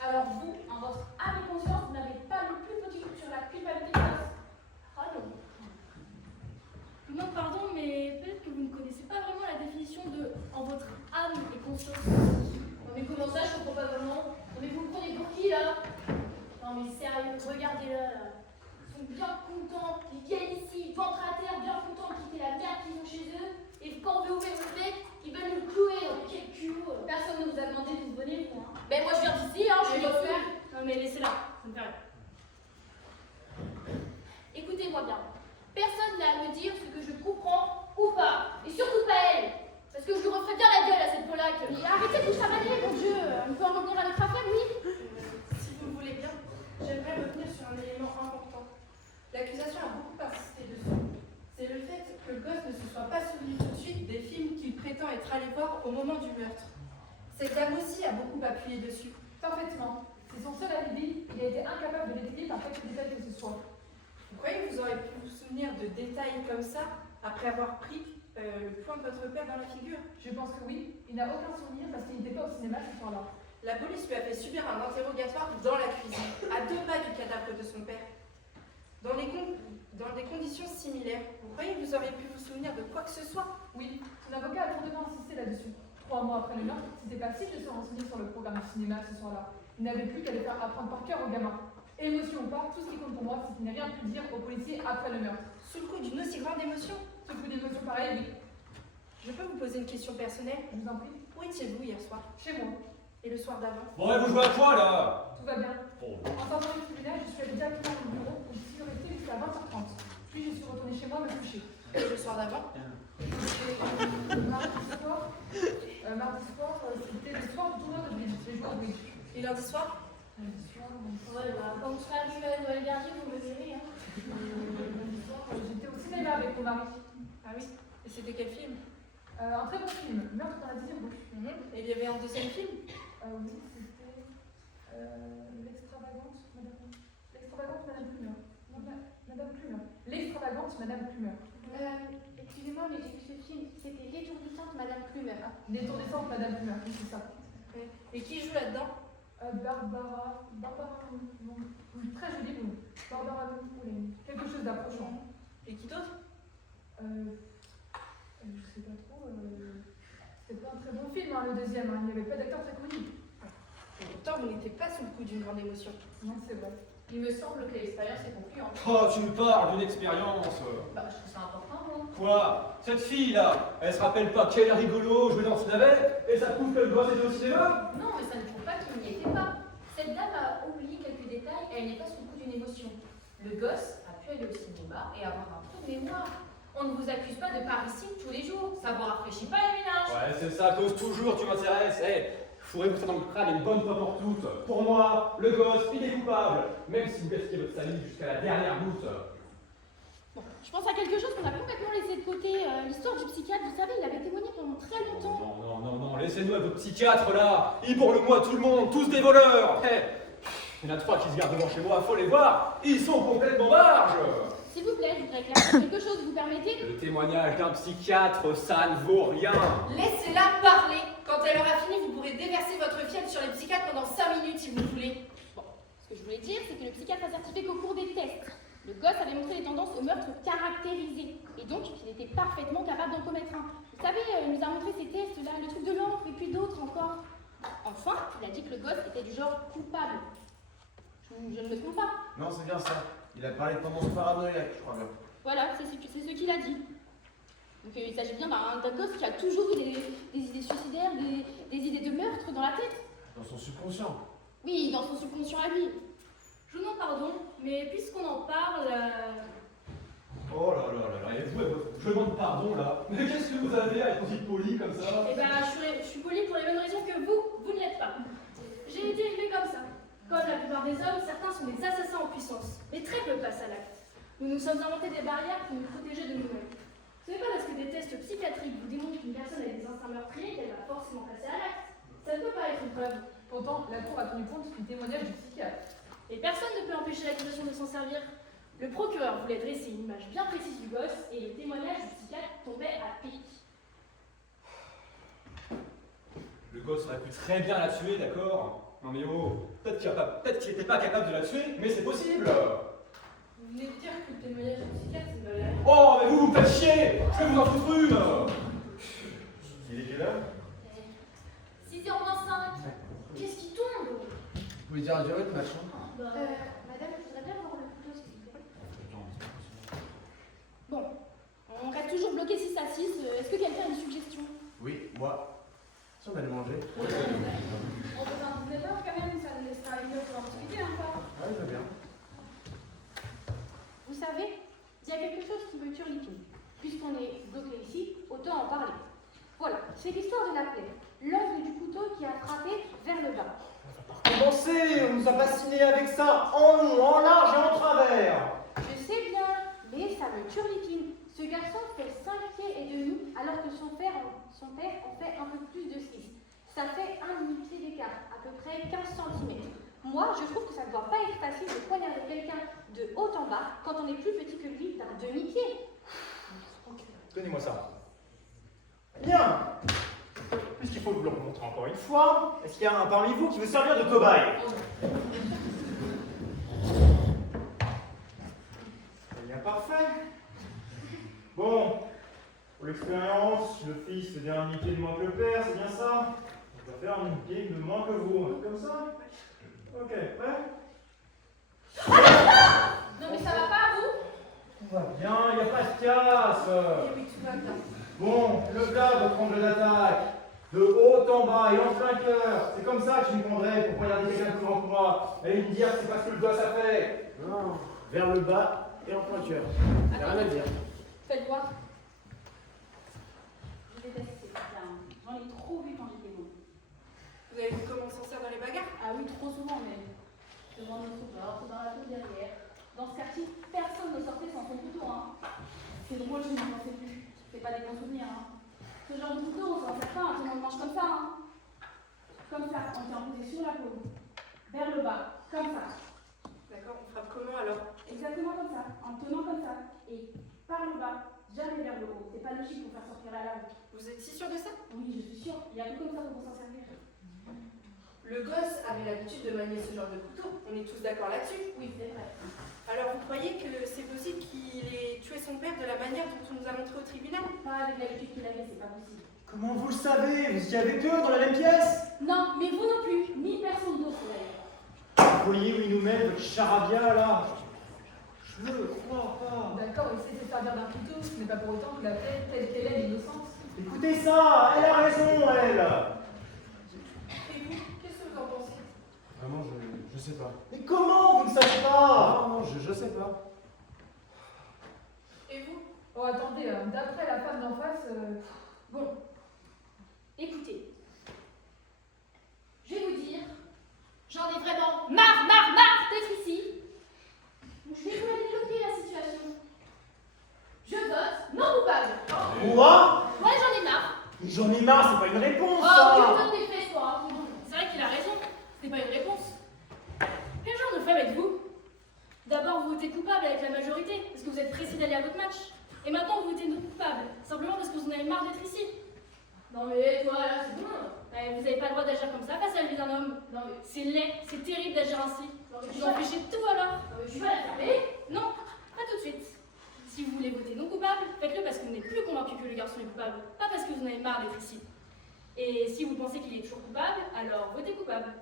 Alors vous, en votre âme et conscience, vous n'avez pas le plus petit doute sur la culpabilité de gosse. Ah non. Je vous demande pardon, mais peut-être que vous ne connaissez pas vraiment la définition de en votre âme et conscience. Non mais comment ça, je comprends pas vraiment. Non mais vous me prenez pour qui là? Non mais sérieux, regardez-le là. Ils sont bien contents, ils viennent ici, ventre à terre, bien contents de quitter la merde qu'ils ont chez eux. Et quand on veut ouvrir le bec, ils veulent nous clouer dans quel cul. Personne ne vous a demandé de vous venir, vous, hein. Ben moi je viens d'ici, hein, je suis Allez, refaire. Non mais laissez-la, ça me fait rien. Écoutez-moi bien. Personne n'a à me dire ce que je comprends ou pas. Et surtout pas elle. Parce que je lui referai bien la gueule à cette polaque. Mais arrêtez de vous chamailler, mon Dieu. On peut en revenir à notre affaire, oui? du meurtre. Cette dame aussi a beaucoup appuyé dessus. Parfaitement. C'est son seul alibi, il a été incapable de l'étayer par quelque détail que ce soit. Vous croyez que vous aurez pu vous souvenir de détails comme ça après avoir pris le poing de votre père dans la figure? Je pense que oui, il n'a aucun souvenir parce qu'il n'était pas au cinéma ce soir-là. La police lui a fait subir un interrogatoire dans la cuisine, à 2 pas du cadavre de son père. Dans des conditions similaires, vous croyez que vous auriez pu vous souvenir de quoi que ce soit? Oui, son avocat a lourdement insisté là-dessus. 3 mois après le meurtre, c'était facile de se renseigner sur le programme du cinéma ce soir-là. Il n'avait plus qu'à les faire apprendre par cœur aux gamins. Émotion ou pas, tout ce qui compte pour moi, c'est qu'il n'a rien pu dire aux policiers après le meurtre. Sous le coup d'une aussi grande émotion? Sous le coup d'émotion pareille, oui. Je peux vous poser une question personnelle? Je vous en prie. Où étiez-vous hier soir? Chez moi. Et le soir d'avant? Bon, et vous jouez à quoi là? Tout va bien. Oh. En sortant du tribunal, je suis allée directement au bureau où je suis restée jusqu'à 20h30. Puis je suis retournée chez moi me coucher. Et le soir d'avant? Mardi soir, c'était le soir du tournoi de bridge. J'ai joué au bridge. Et lundi soir? Lundi soir, Ouais, bah, quand je serai arrivée à Noël Garnier, vous me verrez. Hein. lundi soir, j'étais au cinéma avec mon mari. Ah oui. Et c'était quel film? Un très bon film, Meurtre dans la 10e bouche. Et il y avait un deuxième film? Oui, c'était l'extravagante Madame Plumer. Madame Plumer. L'extravagante Madame Plumer. Excusez-moi, mais j'ai vu ce film. C'était l'étourdissante Madame Plumer. L'étourdissante Madame Plumer, oui, c'est ça. Et qui joue là-dedans? Barbara, non, très joli nom. Barbara Moulin. Quelque chose d'approchant. Et qui d'autre? Je sais pas trop. C'était pas un très bon film, hein, le deuxième. Hein. Il n'y avait pas d'acteur très connu. Et pourtant, vous n'étiez pas sous le coup d'une grande émotion. Non, c'est vrai. Il me semble que l'expérience est concluante. Oh, tu me parles d'une expérience. Bah, je trouve ça important, moi. Quoi? Cette fille-là, elle se rappelle pas qu'elle est rigolo, jouer dans ce navet, et ça prouve que le gosse était au cinéma? Non, mais ça ne prouve pas qu'il n'y était pas. Cette dame a oublié quelques détails et elle n'est pas sous le coup d'une émotion. Le gosse a pu aller au cinéma et avoir un peu de mémoire. On ne vous accuse pas de parricide tous les jours. Ça vous rafraîchit pas les ménages. Ouais, c'est ça, cause toujours, tu m'intéresses. Fourrez-vous ça dans le crâne une bonne fois pour toutes. Pour moi, le gosse, il est coupable, même si vous gaspillez votre salive jusqu'à la dernière goutte. Bon, je pense à quelque chose qu'on a complètement laissé de côté. L'histoire du psychiatre, vous savez, il avait témoigné pendant très longtemps. Non, laissez-nous à votre psychiatre là. Il pour le moi tout le monde, tous des voleurs. Il y en a 3 qui se gardent devant chez moi, faut les voir. Ils sont complètement barges. S'il vous plaît, je voudrais éclaircir quelque chose, vous permettez? Le témoignage d'un psychiatre, ça ne vaut rien. Laissez-la parler. Quand elle aura fini, vous pourrez déverser votre fiel sur les psychiatres pendant 5 minutes si vous voulez. Bon, ce que je voulais dire, c'est que le psychiatre a certifié qu'au cours des tests, le gosse avait montré des tendances au meurtre caractérisées, et donc qu'il était parfaitement capable d'en commettre un. Vous savez, il nous a montré ces tests-là, le truc de l'encre, et puis d'autres encore. Enfin, il a dit que le gosse était du genre coupable. Je ne me trompe pas. Non, c'est bien ça. Il a parlé de tendance paranoïaque, je crois bien. Voilà, c'est ce qu'il a dit. Donc il s'agit bien d'un gosse qui a toujours eu des idées suicidaires, des idées de meurtre dans la tête. Dans son subconscient. Oui, dans son subconscient à lui. Je vous demande pardon, mais puisqu'on en parle, Oh là, et vous, je demande pardon là. Mais qu'est-ce que vous avez à être aussi poli comme ça? eh ben, je suis polie pour les mêmes raisons que vous ne l'êtes pas. J'ai été élevée comme ça. Comme la plupart des hommes, certains sont des assassins en puissance, mais très peu passent à l'acte. Nous nous sommes inventés des barrières pour nous protéger de nous-mêmes. Ce n'est pas parce que des tests psychiatriques vous démontrent qu'une personne a des instincts meurtriers qu'elle va forcément passer à l'acte. Ça ne peut pas être une preuve. Pourtant, la Cour a tenu compte du témoignage du psychiatre. Et personne ne peut empêcher l'accusation de s'en servir. Le procureur voulait dresser une image bien précise du gosse et les témoignages du psychiatre tombaient à pic. Le gosse aurait pu très bien la tuer, d'accord? Non mais oh, peut-être qu'il n'était pas capable de la tuer, mais c'est possible. Vous venez de dire que le témoignage du psychiatre, c'est de la... Oh, mais vous me faites chier. Je vais vous en foutre une. Il est quelle heure? 6h25. Qu'est-ce qui tombe? Vous pouvez dire à durée de machin? Madame, je voudrais bien voir le couteau, s'il vous plaît. Bon, on reste toujours bloqué 6 à 6. Est-ce que quelqu'un a une suggestion? Oui, moi. Si on allait manger. On peut faire un dîner d'heure quand même, ça nous laissera une heure pour en discuter encore. Ouais, je veux bien. Vous savez, il y a quelque chose qui me turlupine. Puisqu'on est bloqué ici, autant en parler. Voilà, c'est l'histoire de la plaie. L'œuvre du couteau qui a frappé vers le bas. Commencez, on nous a fascinés avec ça, en long, en large et en travers. Je sais bien, mais ça me turlupine. Ce garçon fait 5 pieds et demi, alors que son père en fait un peu plus de 6. Ça fait un demi-pied d'écart, à peu près 15 cm. Moi, je trouve que ça ne doit pas être facile de poignarder quelqu'un de haut en bas quand on est plus petit que lui d'un demi-pied. Donnez-moi ça. Bien. Puisqu'il faut vous le remontrer encore une fois, est-ce qu'il y a un parmi vous qui veut servir de cobaye? C'est bien parfait. Bon, pour l'expérience, le fils c'est bien un demi-pied de moins que le père, c'est bien ça? On va faire un demi-pied de moins que vous, comme ça? Ok, prêt? Non mais ça va pas, vous? Tout va bien, il n'y a pas de casse. Oui, tout va bien. Bon, le plat votre angle d'attaque, de haut en bas et en flanqueur. C'est comme ça que je me prendrais pour poignarder quelqu'un plus grand que moi. Et me dire que c'est parce que le doigt ça fait. Non, vers le bas et en pointure. Il n'y a rien à dire. Faites voir. Je déteste ces trucs-là. J'en ai trop vu quand j'étais môme. Vous avez vu comment on s'en sert dans les bagarres? Ah oui, trop souvent même. Devant notre porte, dans la cour derrière. Dans ce quartier, personne ne sortait sans son couteau. Hein. C'est drôle, je n'en pensais plus. C'est pas des bons souvenirs. Hein. Ce genre de couteau, on s'en sert pas, tout le monde mange comme ça. Hein. Comme ça, on tient posé sur la paume. Vers le bas, comme ça. D'accord, on frappe comment alors? Exactement comme ça, en tenant comme ça. Et par le bas, jamais vers le haut. C'est pas logique pour faire sortir la lame. Vous êtes si sûr de ça? Oui, je suis sûre. Il y a que comme ça qu'on peut s'en servir. Le gosse avait l'habitude de manier ce genre de couteau. On est tous d'accord là-dessus? Oui, c'est vrai. Alors vous croyez que c'est possible qu'il ait tué son père de la manière dont on nous a montré au tribunal? Pas avec l'habitude qu'il avait, c'est pas possible. Comment vous le savez? Vous étiez avec eux dans la même pièce? Non, mais vous non plus, ni personne d'autre d'ailleurs. Vous voyez où il nous mène, votre charabia là? Je le crois pas. D'accord, il sait se servir d'un couteau, ce n'est pas pour autant que la tête telle qu'elle est innocente. Écoutez ça, elle a raison, elle. Et vous, qu'est-ce que vous en pensez? Vraiment, je sais pas. Mais comment vous ne savez pas? Non, je sais pas. Et vous? Oh, attendez, d'après la femme d'en face, Bon, écoutez, je vais vous dire, j'en ai vraiment marre d'être ici. Je vais vous la débloquer la situation. Je vote non coupable. Moi? Ouais, j'en ai marre. J'en ai marre, c'est pas une réponse Oh, ça. que donne des faits, toi. C'est vrai qu'il a raison, c'est pas une réponse. Quel genre de femme êtes-vous? D'abord, vous votez coupable avec la majorité, parce que vous êtes pressé d'aller à votre match. Et maintenant, vous votez non coupable, simplement parce que vous en avez marre d'être ici. Non mais, toi, là, c'est bon. Vous n'avez pas le droit d'agir comme ça face à la vie d'un homme. Non mais, c'est laid, c'est terrible d'agir ainsi. Vous empêchez tout alors. Je suis pas la fermer. Non, pas tout de suite. Si vous voulez voter non coupable, faites-le parce que vous n'êtes plus convaincu que le garçon est coupable, pas parce que vous en avez marre d'être ici. Et si vous pensez qu'il est toujours coupable, alors votez coupable.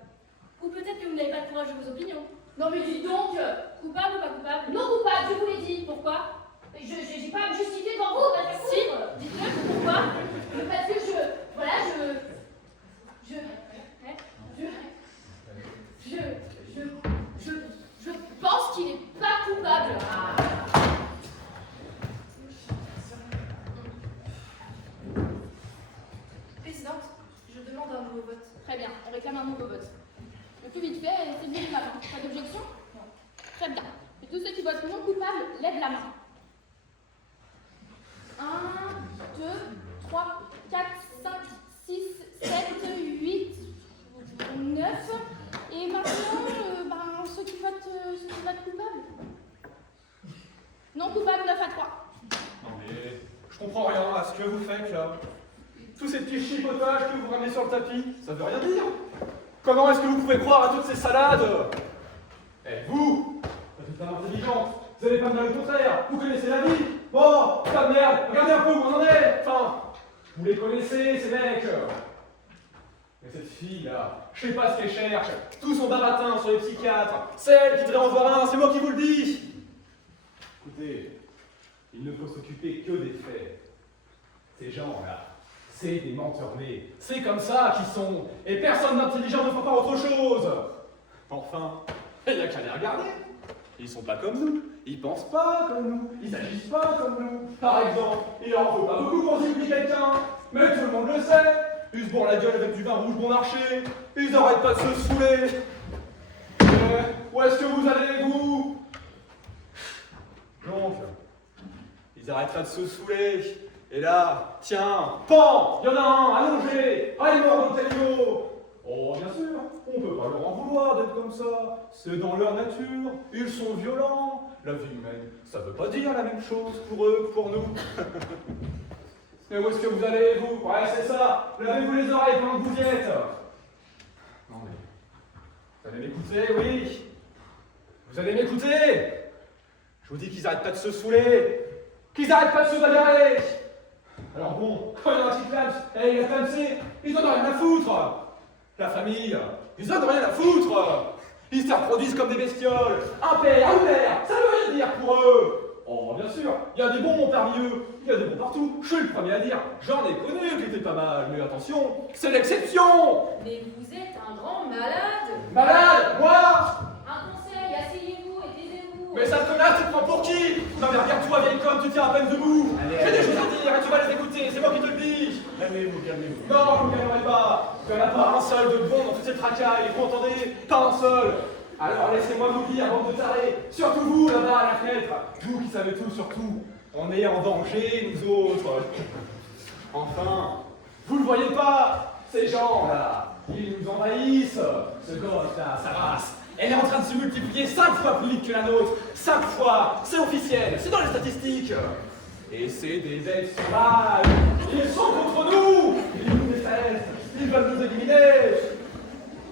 Ou peut-être que vous n'avez pas le courage de vos opinions. Non mais dites donc, coupable ou pas coupable? Non coupable, je vous l'ai dit. Pourquoi? J'ai pas à me justifier devant vous, si, dites-le, pourquoi? Parce que je pense qu'il n'est pas coupable. Présidente, je demande un nouveau vote. Très bien, on réclame un nouveau vote. Le plus vite fait, c'est bien mal. Pas d'objection? Non. Très bien. Et tous ceux qui votent non coupable, lèvent la main. 1, 2, 3, 4, 5, 6, 7, 8, 9. Et maintenant, ceux qui votent coupable. Non coupable, 9 à 3. Non mais, je comprends rien à ce que vous faites là. Tous ces petits chipotages que vous ramenez sur le tapis, ça veut rien dire. Comment est-ce que vous pouvez croire à toutes ces salades? Eh vous, vous êtes une femme intelligente, vous n'allez pas me dire le contraire, vous connaissez la vie. Bon, putain de merde, regardez un peu où on en est. Enfin, vous les connaissez ces mecs. Mais cette fille là, je sais pas ce qu'elle cherche, tout son baratin sur les psychiatres, celle qui devrait en voir un, c'est moi qui vous le dis. Écoutez, il ne faut s'occuper que des faits. Ces gens-là, c'est des menteurs nés. C'est comme ça qu'ils sont. Et personne d'intelligent ne fera pas autre chose. Enfin, il n'y a qu'à les regarder. Ils sont pas comme nous. Ils pensent pas comme nous. Ils agissent pas comme nous. Par exemple, il en faut pas beaucoup pour supplier quelqu'un. Mais tout le monde le sait. Ils se bourrent la gueule avec du vin rouge bon marché. Ils arrêtent pas de se saouler. Où est-ce que vous allez, vous? Donc, ils ils arrêteraient de se saouler. Et là, tiens, pan, il y en a un, allongé, ah, il est mort dans le caillot. Oh, bien sûr, on peut pas leur en vouloir d'être comme ça. C'est dans leur nature, ils sont violents. La vie humaine, ça veut pas dire la même chose pour eux que pour nous. Mais où est-ce que vous allez, vous? Ouais, c'est ça, lavez-vous les oreilles pendant que vous y êtes. Non mais, vous allez m'écouter, oui. Vous allez m'écouter. Je vous dis qu'ils arrêtent pas de se saouler, qu'ils arrêtent pas de se bagarrer. Alors bon, quand il y en a un qui clame, et la femme c'est, ils en ont rien à foutre. La famille, ils en ont rien à foutre. Ils se reproduisent comme des bestioles. Un père, ça veut rien dire pour eux. Oh, bien sûr, il y a des bons parmi eux, il y a des bons partout. Je suis le premier à dire, j'en ai connu qui étaient pas mal, mais attention, c'est l'exception. Mais vous êtes un grand malade. Malade, moi. Un conseil, asseyez-vous et taisez-vous. Mais ça te connasse, tu te prends pour qui? Non mais regarde-toi, vieille conne, tu tiens à peine debout. J'ai des choses à dire et tu vas les écouter, c'est moi qui te le dis. Calmez-vous, calmez-vous. Non, vous ne calmerez pas. Il n'y en a pas un seul de bon dans toutes ces tracailles, vous entendez? Pas un seul. Alors laissez-moi vous dire, bande de tarés, surtout vous là-bas à la fenêtre, vous qui savez tout sur tout, on est en danger, nous autres. Enfin, vous le voyez pas, ces gens-là, ils nous envahissent. Ce gosse-là, sa race, elle est en train de se multiplier 5 fois plus vite que la nôtre. 5 fois, c'est officiel, c'est dans les statistiques. Et c'est des bêtes sauvages, ils sont contre nous, ils nous détestent, ils veulent nous éliminer.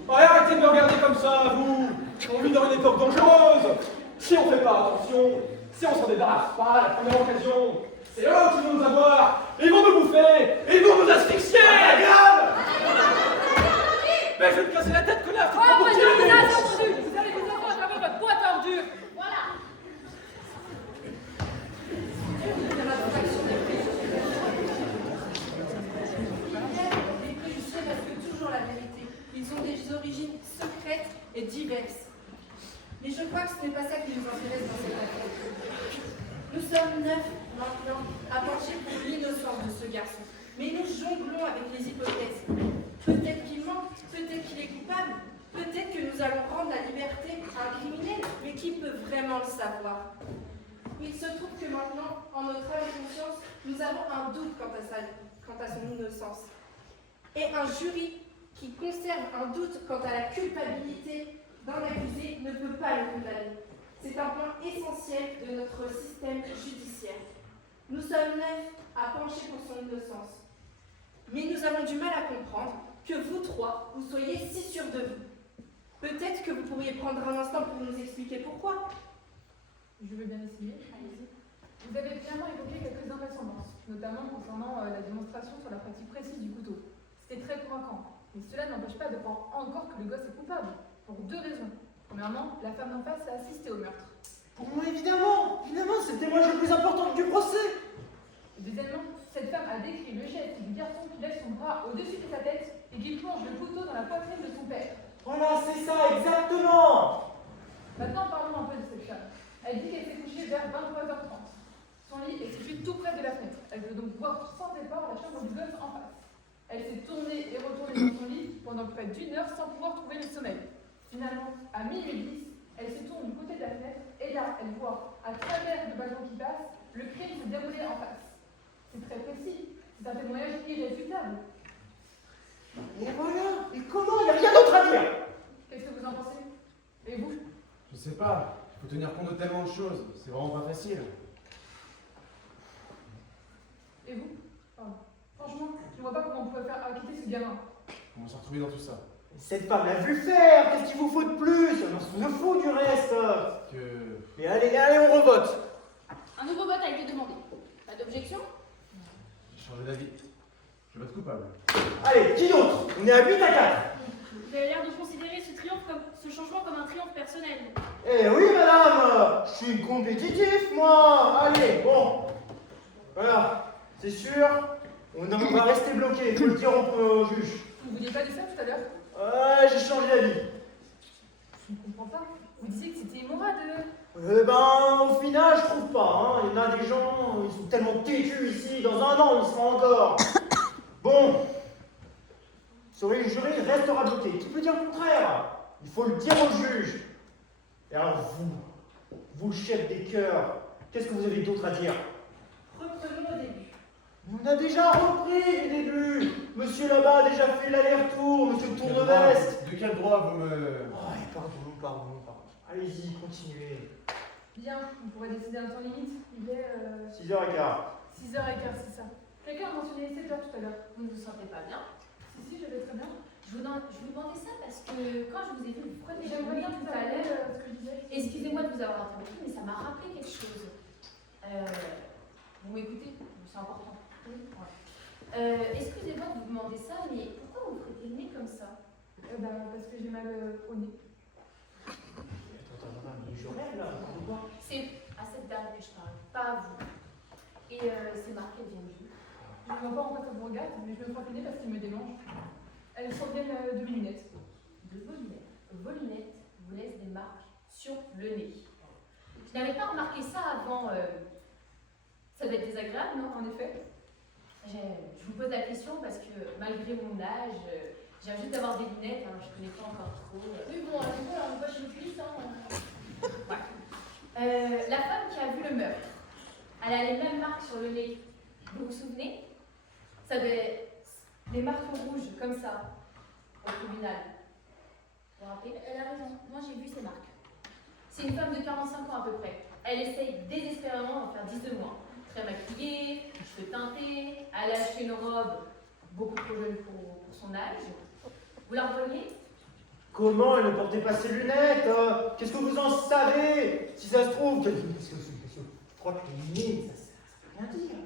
Ouais, arrêtez de me regarder comme ça, vous. On vit dans une époque dangereuse. Si on ne fait pas attention, si on s'en débarrasse pas à la première occasion, c'est eux qui vont nous avoir. Ils vont nous bouffer, ils vont nous asphyxier. Mais je vais me casser la tête, connard. Tu te prends pour qui? Vous allez vous avoir à votre boîte à ordures. Voilà. Les préjugés restent toujours la vérité. Ils ont des origines secrètes et diverses. Mais je crois que ce n'est pas ça qui nous intéresse dans cette affaire. Nous sommes 9 maintenant à pencher pour l'innocence de ce garçon. Mais nous jonglons avec les hypothèses. Peut-être qu'il ment, peut-être qu'il est coupable, peut-être que nous allons rendre la liberté à un criminel, mais qui peut vraiment le savoir? Il se trouve que maintenant, en notre âme et conscience, nous avons un doute quant à son innocence. Et un jury qui conserve un doute quant à la culpabilité d'un accusé ne peut pas le condamner. C'est un point essentiel de notre système judiciaire. Nous sommes 9 à pencher pour son innocence. Mais nous avons du mal à comprendre que vous trois, vous soyez si sûrs de vous. Peut-être que vous pourriez prendre un instant pour nous expliquer pourquoi. Je veux bien essayer. Vous avez clairement évoqué quelques invraisemblances, notamment concernant la démonstration sur la pratique précise du couteau. C'était très convaincant, mais cela n'empêche pas de croire encore que le gosse est coupable, pour 2 raisons. Premièrement, la femme d'en face a assisté au meurtre. Pour moi, évidemment, c'est le témoin le plus important du procès. Et deuxièmement, cette femme a décrit le geste du garçon qui lève son bras au-dessus de sa tête et qui plonge le couteau dans la poitrine de son père. Voilà, c'est ça, exactement. Maintenant, parlons un peu de cette femme. Elle dit qu'elle s'est couchée vers 23h30. Son lit est situé tout près de la fenêtre. Elle peut donc voir sans effort la chambre du gosse en face. Elle s'est tournée et retournée dans son lit pendant près d'1 heure sans pouvoir trouver le sommeil. Finalement, à minuit 10, elle se tourne du côté de la fenêtre et là, elle voit, à travers le balcon qui passe, le crime se dérouler en face. C'est très précis. C'est un témoignage irréfutable. Et voilà, et comment? Il n'y a rien d'autre à dire. Qu'est-ce que vous en pensez? Et vous? Je sais pas, il faut tenir compte de tellement de choses, c'est vraiment pas facile. Et vous? Pardon. Franchement, je ne vois pas comment on pourrait faire acquitter ce gamin. Comment s'est retrouvé dans tout ça? Cette femme l'a vu faire, qu'est-ce qu'il vous faut de plus? On se fout du reste. Mais allez, on revote. Un nouveau vote a été demandé. Pas d'objection? J'ai changé d'avis. Je vote coupable. Allez, qui d'autre? On est à 8 à 4. Vous avez l'air de considérer ce changement comme un triomphe personnel. Eh oui, madame, je suis compétitif, moi. Allez, bon. Voilà, c'est sûr, on va rester bloqué, il faut le dire au juge. Vous ne vouliez pas dire ça tout à l'heure? Ouais, j'ai changé d'avis. Je ne comprends pas. Vous disiez que c'était immoral de... Au final, je trouve pas. Hein. Il y en a des gens, ils sont tellement têtus ici, dans 1 an, ils seront encore. Bon. Le jury restera bloqué. Qui peut dire le contraire? Il faut le dire au juge. Et alors vous le chef des cœurs, qu'est-ce que vous avez d'autre à dire? On a déjà repris du début. Monsieur là-bas a déjà fait l'aller-retour, monsieur le tourne-veste. De quel droit vous me... Oh, pardon. Allez-y, continuez. Bien, on pourrait décider un temps limite. Il est 6h15. 6h15, c'est ça. Quelqu'un a mentionné 7h tout à l'heure. Vous ne vous sentez pas bien? Si, je vais très bien. Je vous demandais ça parce que quand je vous ai vu vous prenez le J'aimerais bien tout tout à à l'heure, l'heure ce que je disais. excusez-moi de vous avoir interrompu, mais ça m'a rappelé quelque chose. Vous m'écoutez? C'est important. Excusez-moi de vous demander ça, mais pourquoi vous frottez le nez comme ça? Parce que j'ai mal au nez. Attends, mais je rêve là, n'importe quoi. C'est à cette dame que je parle, pas à vous. Et c'est marqué, elle vient de vous. Je ne vois pas en quoi ça vous regarde, mais je me frotte le nez parce qu'il me démange. Elles proviennent de mes lunettes. De vos lunettes. Vos lunettes vous laissent des marques sur le nez. Je n'avais pas remarqué ça avant. Ça doit être désagréable, non? En effet. Je vous pose la question parce que malgré mon âge, j'ai juste d'avoir des lunettes, hein, je ne connais pas encore trop. Oui, bon, à nouveau, là, on va chez le cuisse, hein. La femme qui a vu le meurtre, elle a les mêmes marques sur le nez. Vous vous souvenez? Ça doit être les marques rouges, comme ça, au tribunal. Vous vous rappelez? Elle a raison, moi j'ai vu ces marques. C'est une femme de 45 ans à peu près. Elle essaye désespérément d'en faire 10 de moins. Très maquillée, cheveux teintés, elle a acheté une robe beaucoup trop jeune pour son âge. Vous la revoyez? Comment elle ne portait pas ses lunettes? Qu'est-ce que vous en savez? Si ça se trouve, qu'est-ce que frotte le nez, ça veut rien dire.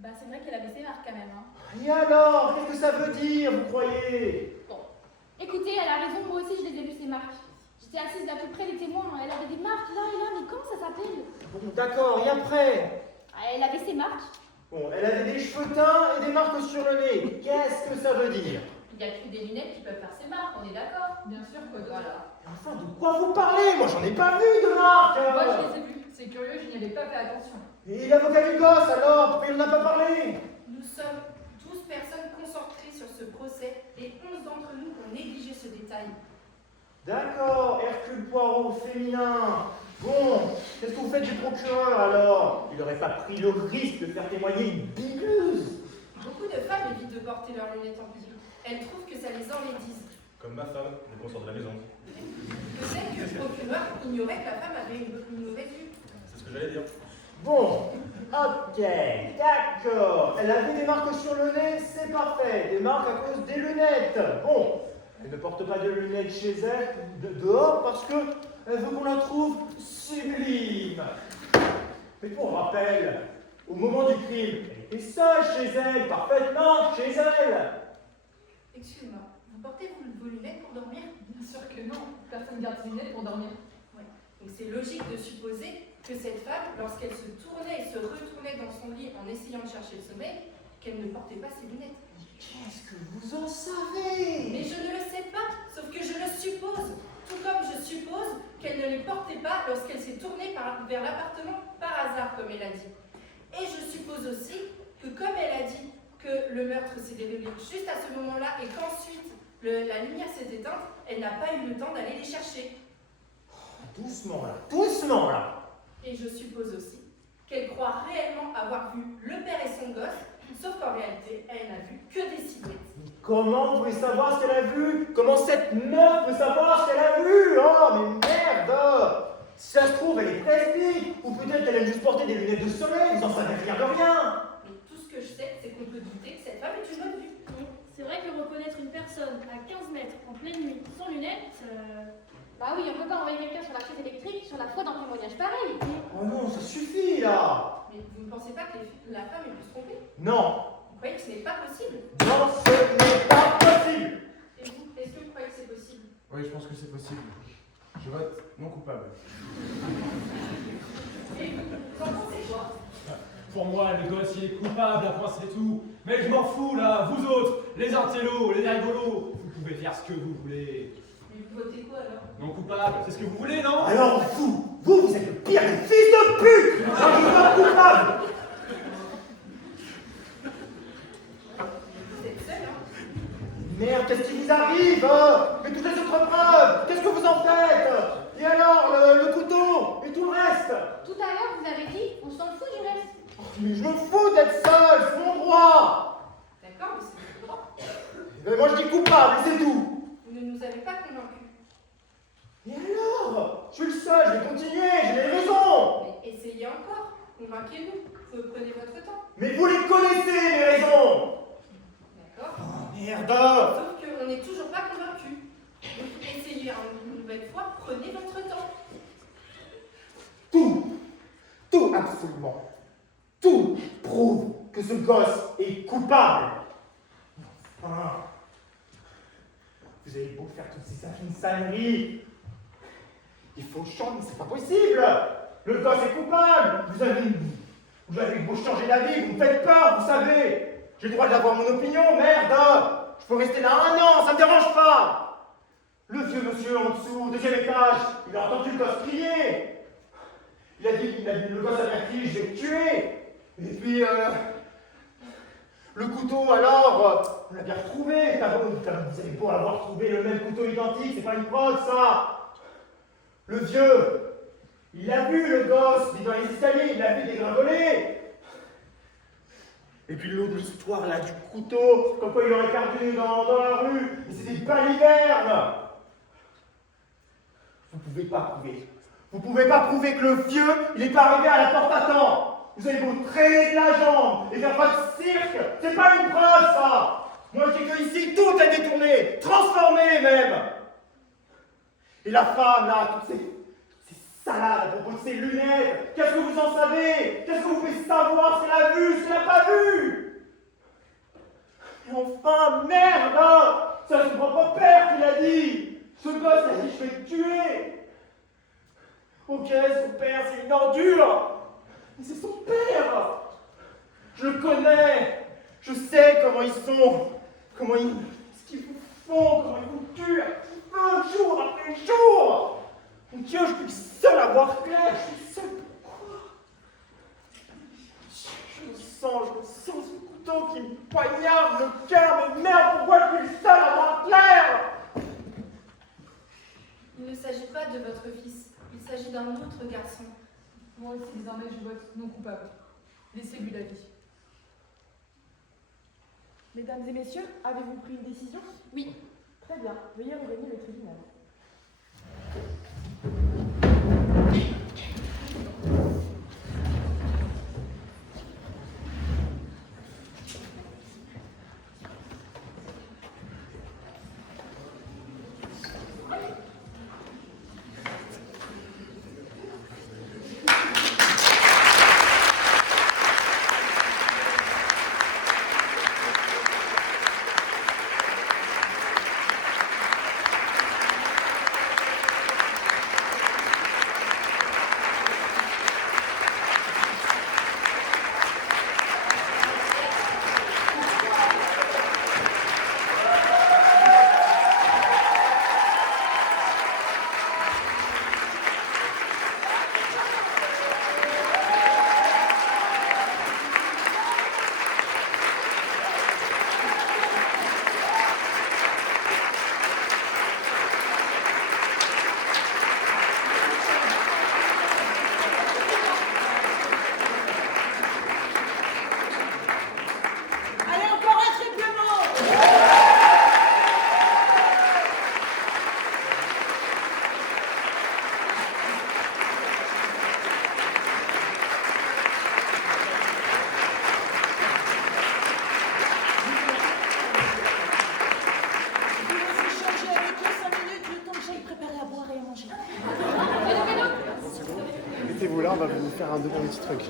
Bah, c'est vrai qu'elle avait ses marques quand même, hein. Et alors, qu'est-ce que ça veut dire, vous croyez? Bon. Écoutez, elle a raison, moi aussi je les ai vues ces marques. J'étais assise là plus près des témoins, elle avait des marques là et là, mais comment ça s'appelle? Bon, d'accord, et après? Elle avait ses marques. Bon, elle avait des cheveux teints et des marques sur le nez. Qu'est-ce que ça veut dire? Il n'y a que des lunettes qui peuvent faire ces marques, on est d'accord? Bien sûr, quoi. Voilà. Enfin, de quoi vous parlez? Moi, j'en ai pas vu de marques. Moi, je les ai vues. C'est curieux, je n'y avais pas fait attention. Et l'avocat du gosse, alors? Pourquoi il n'en a pas parlé? Nous sommes 12 personnes concentrées sur ce procès et 11 d'entre nous ont négligé ce détail. D'accord, Hercule Poirot féminin. Bon, qu'est-ce que vous faites du procureur alors? Il n'aurait pas pris le risque de faire témoigner une bigueuse. Beaucoup de femmes évitent de porter leurs lunettes en public. Elles trouvent que ça les enlaidise. Comme ma femme, le qu'on sort de la maison. Peut-être que le procureur ignorait que la femme avait une mauvaise vue. C'est ce que j'allais dire. Bon, ok, d'accord. Elle avait des marques sur le nez, c'est parfait. Des marques à cause des lunettes. Bon, elle ne porte pas de lunettes chez elle, dehors, parce que elle veut qu'on la trouve sublime. Mais pour rappel, au moment du crime, elle était seule chez elle, parfaitement chez elle. Excusez-moi, vous portez vos lunettes pour dormir? Bien sûr que non. Personne garde ses lunettes pour dormir. Donc c'est logique de supposer que cette femme, lorsqu'elle se tournait et se retournait dans son lit en essayant de chercher le sommeil, qu'elle ne portait pas ses lunettes. Qu'est-ce que vous en savez? Mais je ne le sais pas, sauf que je le suppose. Tout comme je suppose qu'elle ne les portait pas lorsqu'elle s'est tournée vers l'appartement par hasard, comme elle a dit. Et je suppose aussi que comme elle a dit que le meurtre s'est déroulé juste à ce moment-là et qu'ensuite la lumière s'est éteinte, elle n'a pas eu le temps d'aller les chercher. Doucement là, doucement là. Et je suppose aussi qu'elle croit réellement avoir vu le père et son gosse, sauf qu'en réalité, elle n'a vu que des silhouettes. Comment vous pouvez savoir ce qu'elle a vu? Comment cette meuf peut savoir ce qu'elle a vu? Oh, mais merde! Si ça se trouve, elle est presbyte, ou peut-être qu'elle aime juste porter des lunettes de soleil, vous en savez rien de rien! Mais tout ce que je sais, c'est qu'on peut douter que cette femme est une bonne vue. C'est vrai que reconnaître une personne à 15 mètres en pleine nuit sans lunettes, Bah oui, on peut pas envoyer quelqu'un sur la chaise électrique sur la foi d'un témoignage pareil. Oh non, ça suffit là! Mais vous ne pensez pas que la femme ait pu se tromper? Non! Vous croyez que ce n'est pas possible? Non, ce n'est pas possible! Et vous, est-ce que vous croyez que c'est possible? Oui, je pense que c'est possible. Je vote non coupable. Et vous en pensez quoi? Pour moi, le gosse, il est coupable, après c'est tout. Mais je m'en fous, là, vous autres, les intellos, les rigolos, vous pouvez faire ce que vous voulez. Mais vous votez quoi alors? Non coupable, c'est ce que vous voulez, non? Alors vous êtes le pire des fils de pute! Je suis pas coupable! Vous êtes seul, hein? Merde, qu'est-ce qui vous arrive? Mais toutes les autres preuves, qu'est-ce que vous en faites? Et alors, le couteau? Et tout le reste? Tout à l'heure, vous avez dit, on s'en fout du reste. Mais je me fous d'être seul, c'est mon droit. D'accord, mais c'est votre droit. Mais moi je dis coupable, et c'est tout. Vous ne nous avez pas convaincus. Et alors? Je suis le seul, je vais continuer, j'ai des raisons. Mais essayez encore. Convainquez-nous. Prenez votre temps. Mais vous les connaissez, mes raisons. D'accord. Oh merde. Sauf qu'on n'est toujours pas convaincus. Donc essayez une nouvelle fois. Prenez votre temps. Tout, absolument, tout prouve que ce gosse est coupable. Enfin, vous avez beau faire toutes ces insaneries, il faut changer, mais c'est pas possible. Le gosse est coupable. Vous avez beau changer d'avis, vous me faites peur, vous savez. J'ai le droit d'avoir mon opinion, merde. Je peux rester là 1 an, ça me dérange pas. Le vieux monsieur en dessous, 2e étage, il a entendu le gosse crier. Il a dit, le gosse a bien crié, je vais te tuer. Et puis, le couteau, alors, on l'a bien retrouvé. Vous avez beau avoir trouvé le même couteau identique, c'est pas une preuve, ça. Le vieux, il a vu le gosse, il est dans les escaliers, il l'a vu dégringoler. Et puis l'autre histoire là du couteau, comme quoi il aurait perdu dans la rue, mais c'était des balivernes. Vous pouvez pas prouver. Vous pouvez pas prouver que le vieux, il est pas arrivé à la porte à temps. Vous avez beau traîner de la jambe et faire votre cirque, c'est pas une preuve ça. Moi je dis que ici tout est détourné, transformé même. Et la femme là, toutes ces salades à propos de ses lunettes, qu'est-ce que vous en savez? Qu'est-ce que vous pouvez savoir ce qu'elle a vu, ce qu'elle n'a pas vu? Et enfin, merde, c'est son propre père qui l'a dit. Ce gosse a dit je vais te tuer. Ok, son père c'est une ordure, mais c'est son père. Je le connais, je sais comment ils sont, ce qu'ils vous font, comment ils vous tuent, jour après jour. Mon Dieu, je suis le seul à voir clair, je suis le seul. Pourquoi? Je sens ce couteau qui me poignarde le cœur, mais merde, pourquoi je suis le seul à voir clair? Il ne s'agit pas de votre fils, il s'agit d'un autre garçon. Moi aussi, désormais, je vote non coupable. Laissez-lui la vie. Mesdames et messieurs, avez-vous pris une décision? Oui. Très bien, veuillez revenir au tribunal. Mettez-vous là, on va vous faire un petit truc.